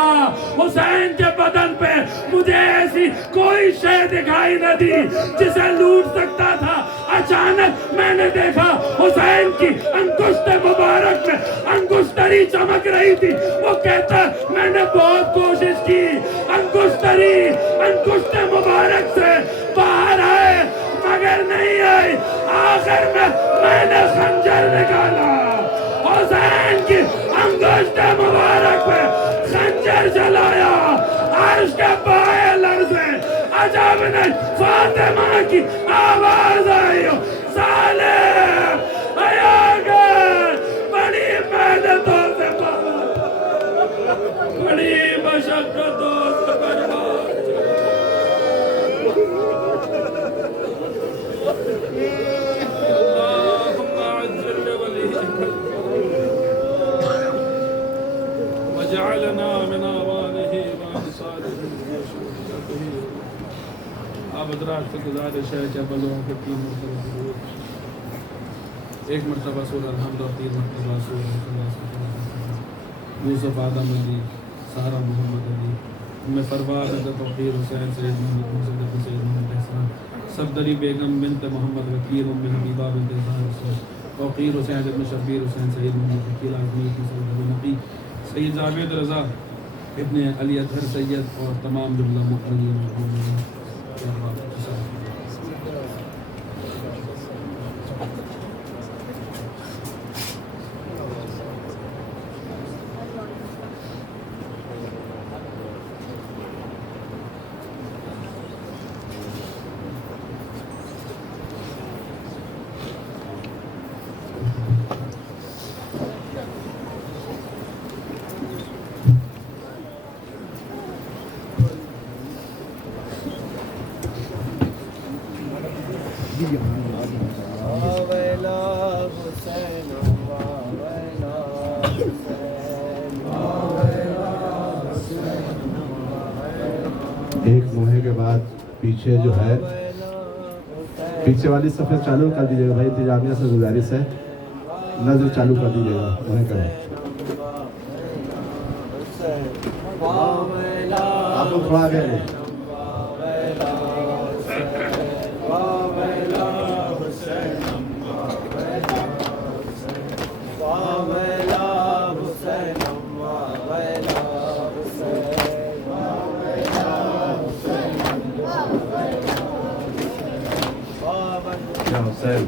حسین کے بدن پہ مجھے ایسی کوئی شے دکھائی نہ دی جسے لوٹ سکتا تھا۔ اچانک میں نے دیکھا حسین کی انگشت مبارک میں انگشتری چمک رہی تھی۔ وہ کہتا میں نے بہت کوشش کی انگشتری انگشت مبارک سے باہر آئے مگر نہیں آئی۔ آخر میں نے خنجر نکالا، حسین کی انگشت مبارک پہ خنجر چلایا، عرش کے پائے لرزے، عجب نہیں فاطمہ کی آواز آئی صالح ایاگر بڑی محنتوں سے بڑی مشقتوں سے برباد۔ اللہم عجل ولیک وجعلنا من آوانہ وانصارہ۔ آپ حضرات سے گزارش ہے کہ بلوں کے 3 مرتبہ درود، 1 مرتبہ سورہ الحمد اور 3 مرتبہ سورہ یوسف آدم علی سارا محمد علی ام پروار حضرت توقیر حسین سید محمد مصدق سید محمد احسان صفدری بیگم بنت محمد وکیل ام حبیبہ بنت حسین توقیر حسین ابن شبیر حسین سید محمد وکیل اعظمی سید ابو نقی سید جاوید رضا ابن علی اطہر سید اور تمام جملہ مقررین ایک موہے کے بعد پیچھے جو ہے پیچھے والی صفحہ چالو کر دیجیے گا بھائی، انتظامیہ سے گزارش ہے نظر چالو کر دیجیے گا موہے کے بعد۔ آپ لوگ تھوڑا آگے آئیے۔ حسین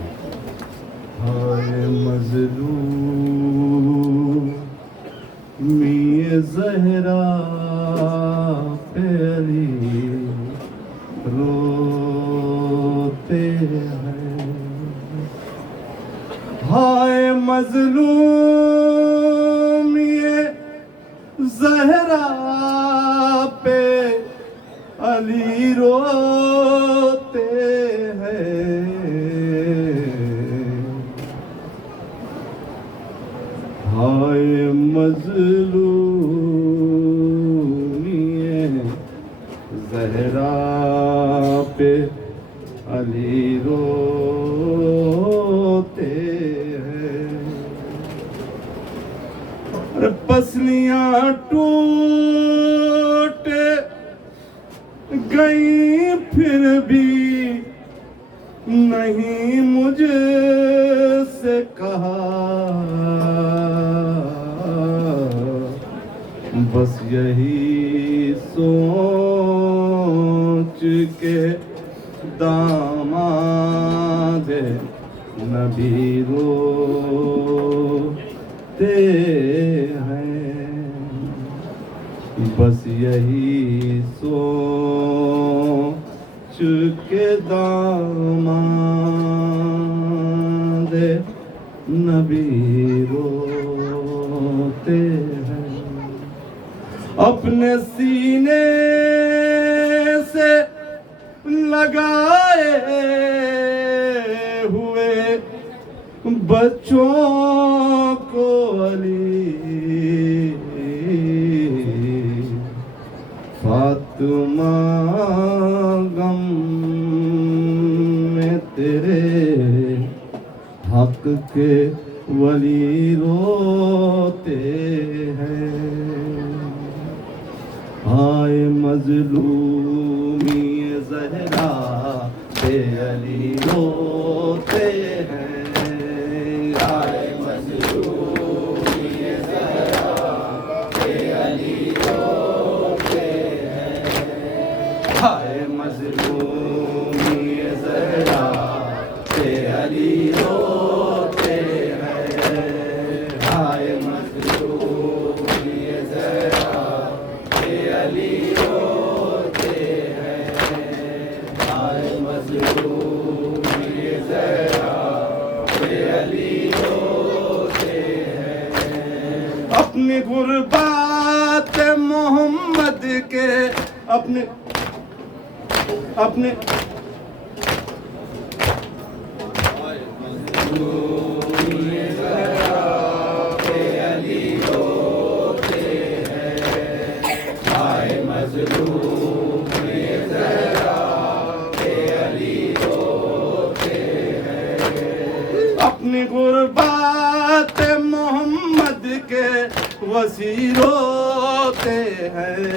ہائے مظلوم می زہرا پیری روتے ہیں، ہائے مظلوم زہرا پہ علی روتے ہیں، ہائے مظلومی زہرا پہ علی روتے ہیں، پسلیاں ٹوٹ گئی پھر بھی نہیں مجھ سے کہا، بس یہی سوچ کے داماد نبی روتے ہیں، بس یہی سوچ کے داماد نبی روتے ہیں، اپنے سینے سے لگائے ہوئے بچوں کو علی فاطمہ غم میں تیرے حق کے ولی روتے ہیں، ہائے مظلومی زہرا پہ علی روتے ہیں، ہائے مظلومی زہرا پہ علی روتے ہیں، ہائے مظلومی زہرا پہ علی روتے ہیں، ہائے مظلومی زہرا پہ علی روتے ہیں، ہائے مظلومی زہرا پہ علی روتے ہیں، اپنی غربات محمد کے اپنے اپنی غربات محمد کے وسیع روتے ہیں،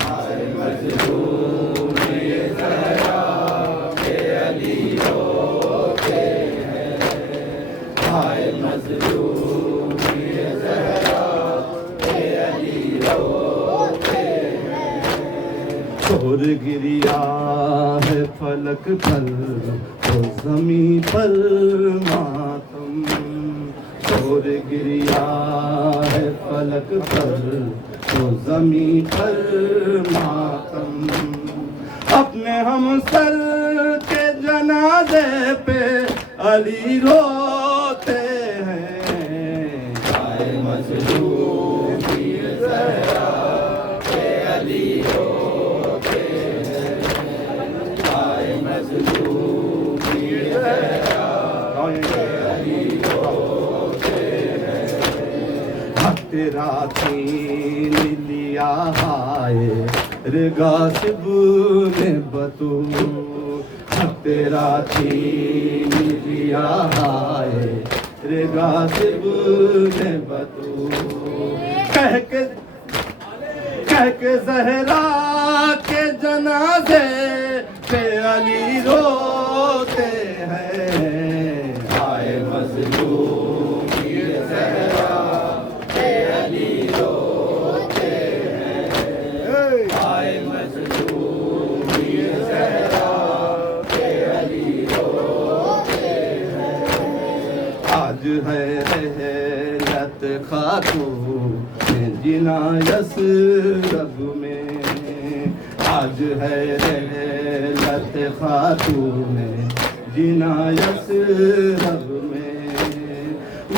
ہائے مظلومی زہرا پہ علی روتے ہیں، ہائے مظلومی زہرا پہ علی روتے ہیں، شور گریا ہے فلک پر تو زمین پر ماتم، شور گریا ہے فلک پر تو زمین پر ماتم، اپنے ہم سر کے جنازے پہ علی روتے ہیں، ہائے مظلومی زہرا پہ علی روتے ہیں، ہائے مظلومی زہرا پہ علی روتے ہیں، تیرا چھین لیا ہائے غاصب نے بطول، تیرا چھین لیا ہائے غاصب نے بطول، کہہ کے زہرا کے جنازے پہ علی روتے ہیں، ہائے مظلومی زہرا پہ علی روتے ہیں، ہائے مظلومی زہرا پہ علی روتے ہیں، آج ہے رحلت خاتون جنا یثرب میں، آج ہے رحلت خاتون جنا یثرب میں،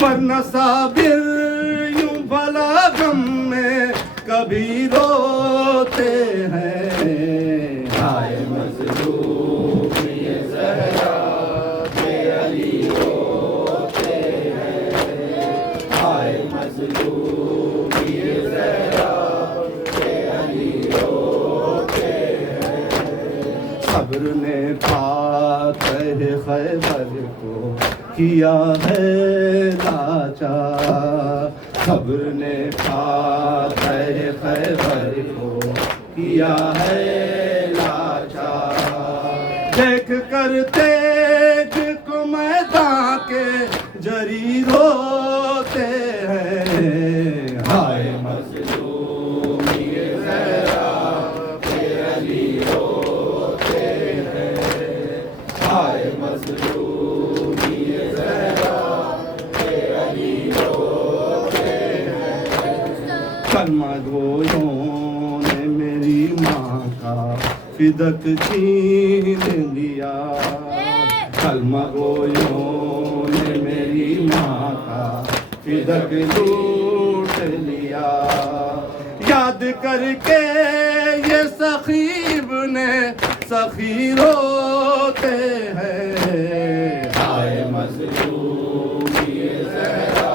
ورنہ صابر یوں بھلا غم میں کبھی روتے ہیں ہائے مظلوم یہ زہرا بے علی روتے ہیں ہائے مظلوم یہ زہرا بے علی روتے ہیں صبر نے فاتح خیبر کو کیا ہے لاچار صبر نے فاتح خیبر کو کیا ہے لاچار دیکھ کر تیج کو میدان کے جری روتے ہیں ہائے مظلوم یہ زہرا بے علی روتے ہیں ہائے مظلوم یہ زہرا بے علی روتے ہیں کلمہ گویوں نے میری ماں کا فدق چھین لیا کلمہ گویوں نے میری ماں کا فدق لوٹ لیا یاد کر کے یہ سخیب نے سخی روتے ہیں ہائے مظلوم یہ زہرا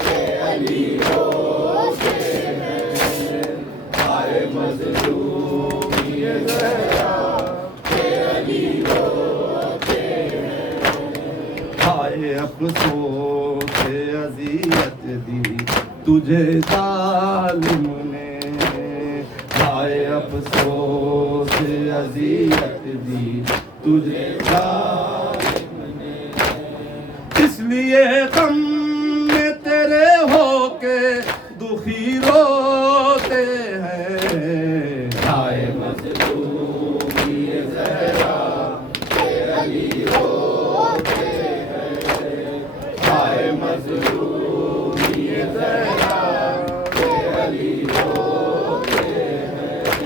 بے علی روتے ہیں ہائے مظلوم یہ زہرا بے علی روتے ہیں ہائے افسوس اذیت دی تجھے ظالم نے ہائے افسوس اذیت دی تجھے ظالم نے اس لیے غم میں تیرے ہو کے دکھی روتے ہیں ہائے مظلوم یہ زہرا بے علی روتے ہیں ہائے مظلوم یہ زہرا بے علی روتے ہیں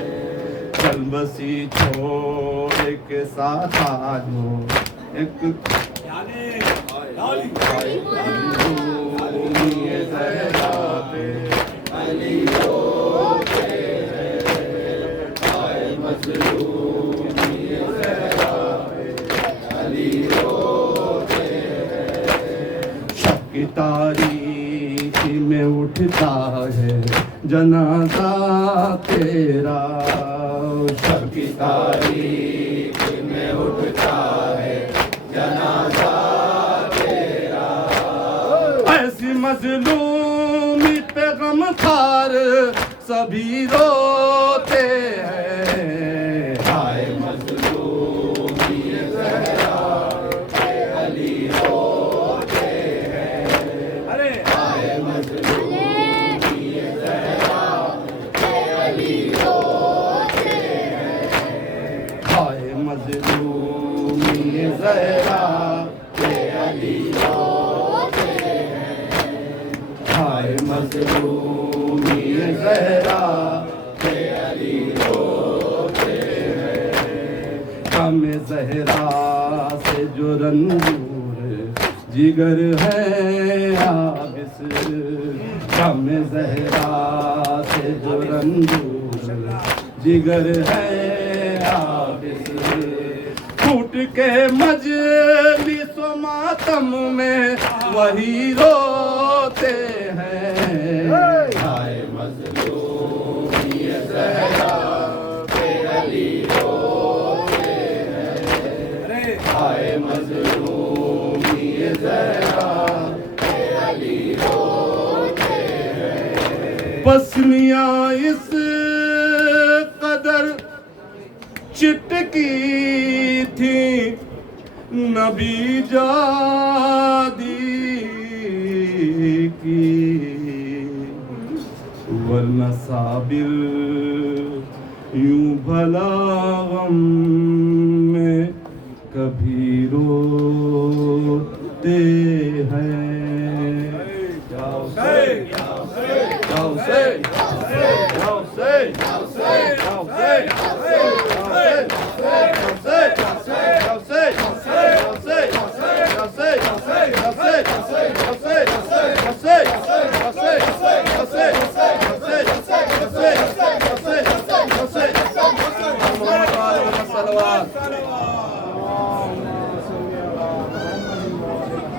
چل بسی چھوڑ کے ساتھ آجو ایک یہ زہرا بے علی روتے ہیں ہائے مظلوم یہ زہرا بے علی روتے ہیں شب کی تاریخ میں اٹھتا ہے جنازہ تیرا شب کی تاریخ میں اٹھتا ہے جنازہ تیرا ایسی مظلومی پہ غم خار سبھی روتے ہیں ہائے مظلوم یہ زہرا بے علی روتے ہیں ہائے مظلوم یہ زہرا بے علی روتے ہیں ہائے مظلوم یہ زہرا بے علی روتے ہیں ہائے مظلوم یہ زہرا بے علی روتے ہیں غم زہرا سے جو رنجور جگر ہے آبس غم زہرا سے جو رنجور جگر ہے آبس ٹوٹ کے مجلس و ماتم میں وہی روتے ہیں ہائے مظلوم یہ زہرا بے علی روتے ہیں ہائے مظلوم یہ زہرا بے علی روتے ہیں پسلیاں اس قدر چٹکی تھی نبی جادی کی ورنہ صابر یوں بھلا غم میں کبھی روتے ہیں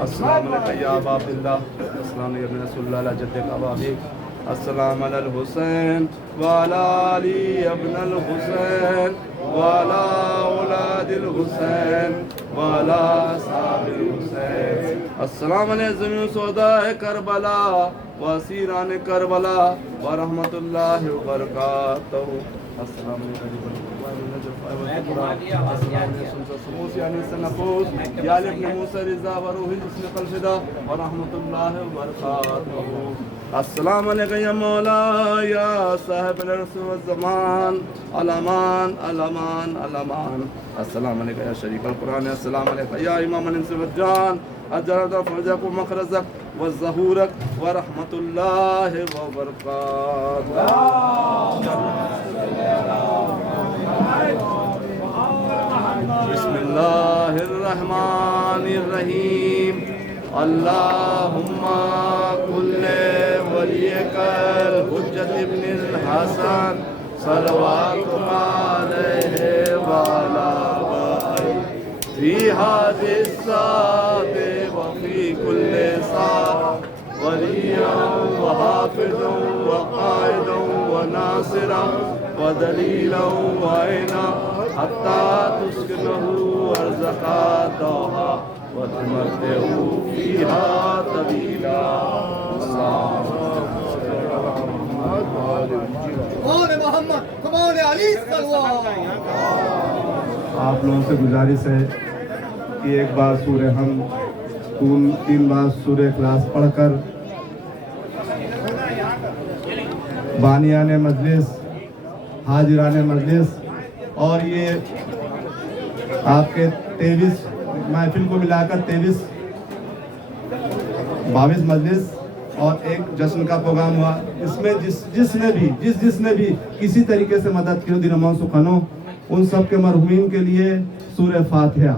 السلام علیکم یا ابا عبداللہ، السلام علیکم رسول اللہ علی جدک ابابک، السلام علی الحسین وعلی علی ابن الحسین وعلی اولاد الحسین وعلی اصحاب الحسین، السلام علی زمین سوداء کربلا واسیران کربلا ورحمۃ اللہ وبرکاتہ، السلام علیکم ورحمۃ اللہ وبرکاتہ، السلام علیکم یا مولا یا صاحب العرش والزمان، الامان الامان الامان، السلام علیکم یا شریف القرآن، السلام علیکم یا امام الانس والجان، اجرت فرجک و مخرجک و ظہورک ورحمۃ اللہ وبرکاتہ۔ بسم اللہ الرحمن الرحیم، اللہم کل ولیک الحجۃ ابن الحسن صلوات علیہ وعلی آلہ فی ہذہ الساعۃ وفی کل ساعۃ ولیٰ وحافظا وقائدا وناصرا ودلیلا وعینا حتی تسکنہ ارضک طوعا وتمتعہ فیہا طویلا۔ آپ لوگوں سے گزارش ہے کہ ایک بار سورہ حمد، 3 بار سورہ اخلاص پڑھ کر بانیان مجلس، حاضران مجلس اور یہ آپ کے 23 محفل کو ملا کر 22 مجلس اور ایک جشن کا پروگرام ہوا، اس میں جس نے بھی کسی طریقے سے مدد کی دینمان سخنوں، ان سب کے مرحومین کے لیے سورہ فاتحہ۔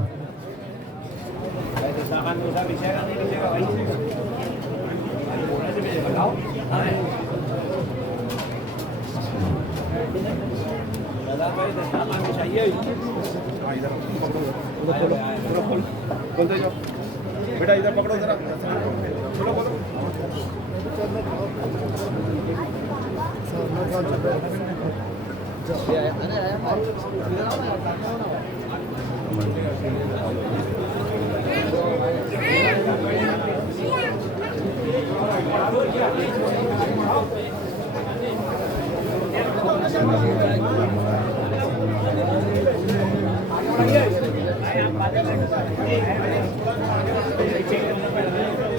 بیٹا ادھر پکڑو ذرا،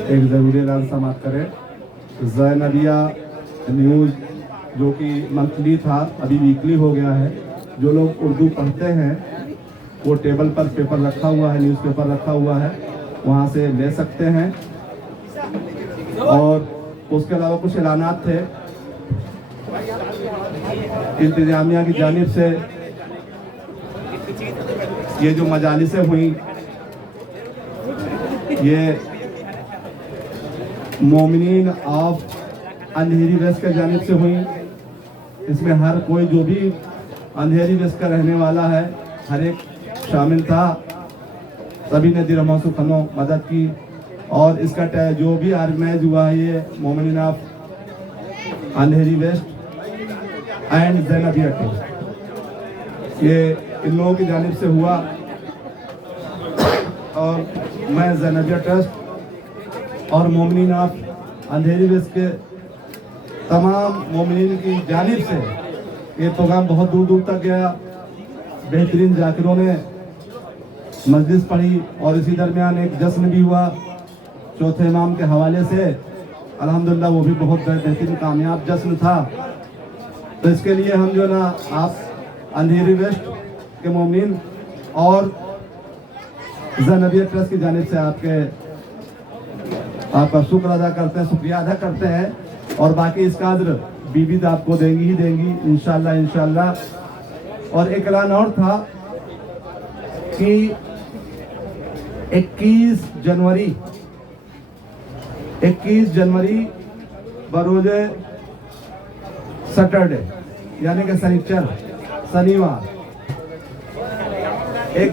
ایک ضروری اعلان سماعت کریں۔ زینبیہ نیوز جو کہ منتھلی تھا ابھی ویکلی ہو گیا ہے، جو لوگ اردو پڑھتے ہیں وہ ٹیبل پر پیپر رکھا ہوا ہے، نیوز پیپر رکھا ہوا ہے، وہاں سے لے سکتے ہیں۔ اور اس کے علاوہ کچھ اعلانات تھے انتظامیہ کی جانب سے، یہ جو مجالسیں ہوئیں یہ مومنین آف اندھیری ویسٹ کے جانب سے ہوئیں، اس میں ہر کوئی جو بھی اندھیری ویسٹ کا رہنے والا ہے ہر ایک شامل تھا، سبھی نے درہموں سے خنوں مدد کی۔ اور اس کا جو بھی آرگنائز ہوا ہے یہ مومنین آف اندھیری ویسٹ اینڈ زینبیہ ٹرسٹ، یہ ان لوگوں کی جانب سے ہوا۔ اور میں زینبیہ ٹرسٹ اور مومنین آف اندھیری ویسٹ کے تمام مومنین کی جانب سے یہ پروگرام بہت دور دور تک گیا، بہترین ذاکروں نے مجلس پڑھی اور اسی درمیان ایک جشن بھی ہوا چوتھے امام کے حوالے سے، الحمدللہ وہ بھی بہت بہترین کامیاب جشن تھا۔ تو اس کے لیے ہم جو نا آپ اندھیری ویسٹ کے مومنین اور زینبیہ ٹرسٹ کی جانب سے آپ کا شکر ادا کرتے ہیں، شکریہ ادا کرتے ہیں۔ اور باقی اس کا عذر بیوی آپ کو دیں گی انشاءاللہ۔ اور ایک اعلان اور تھا کہ 21 جنوری بروز سیٹرڈے یعنی کہ شنیوار ایک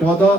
14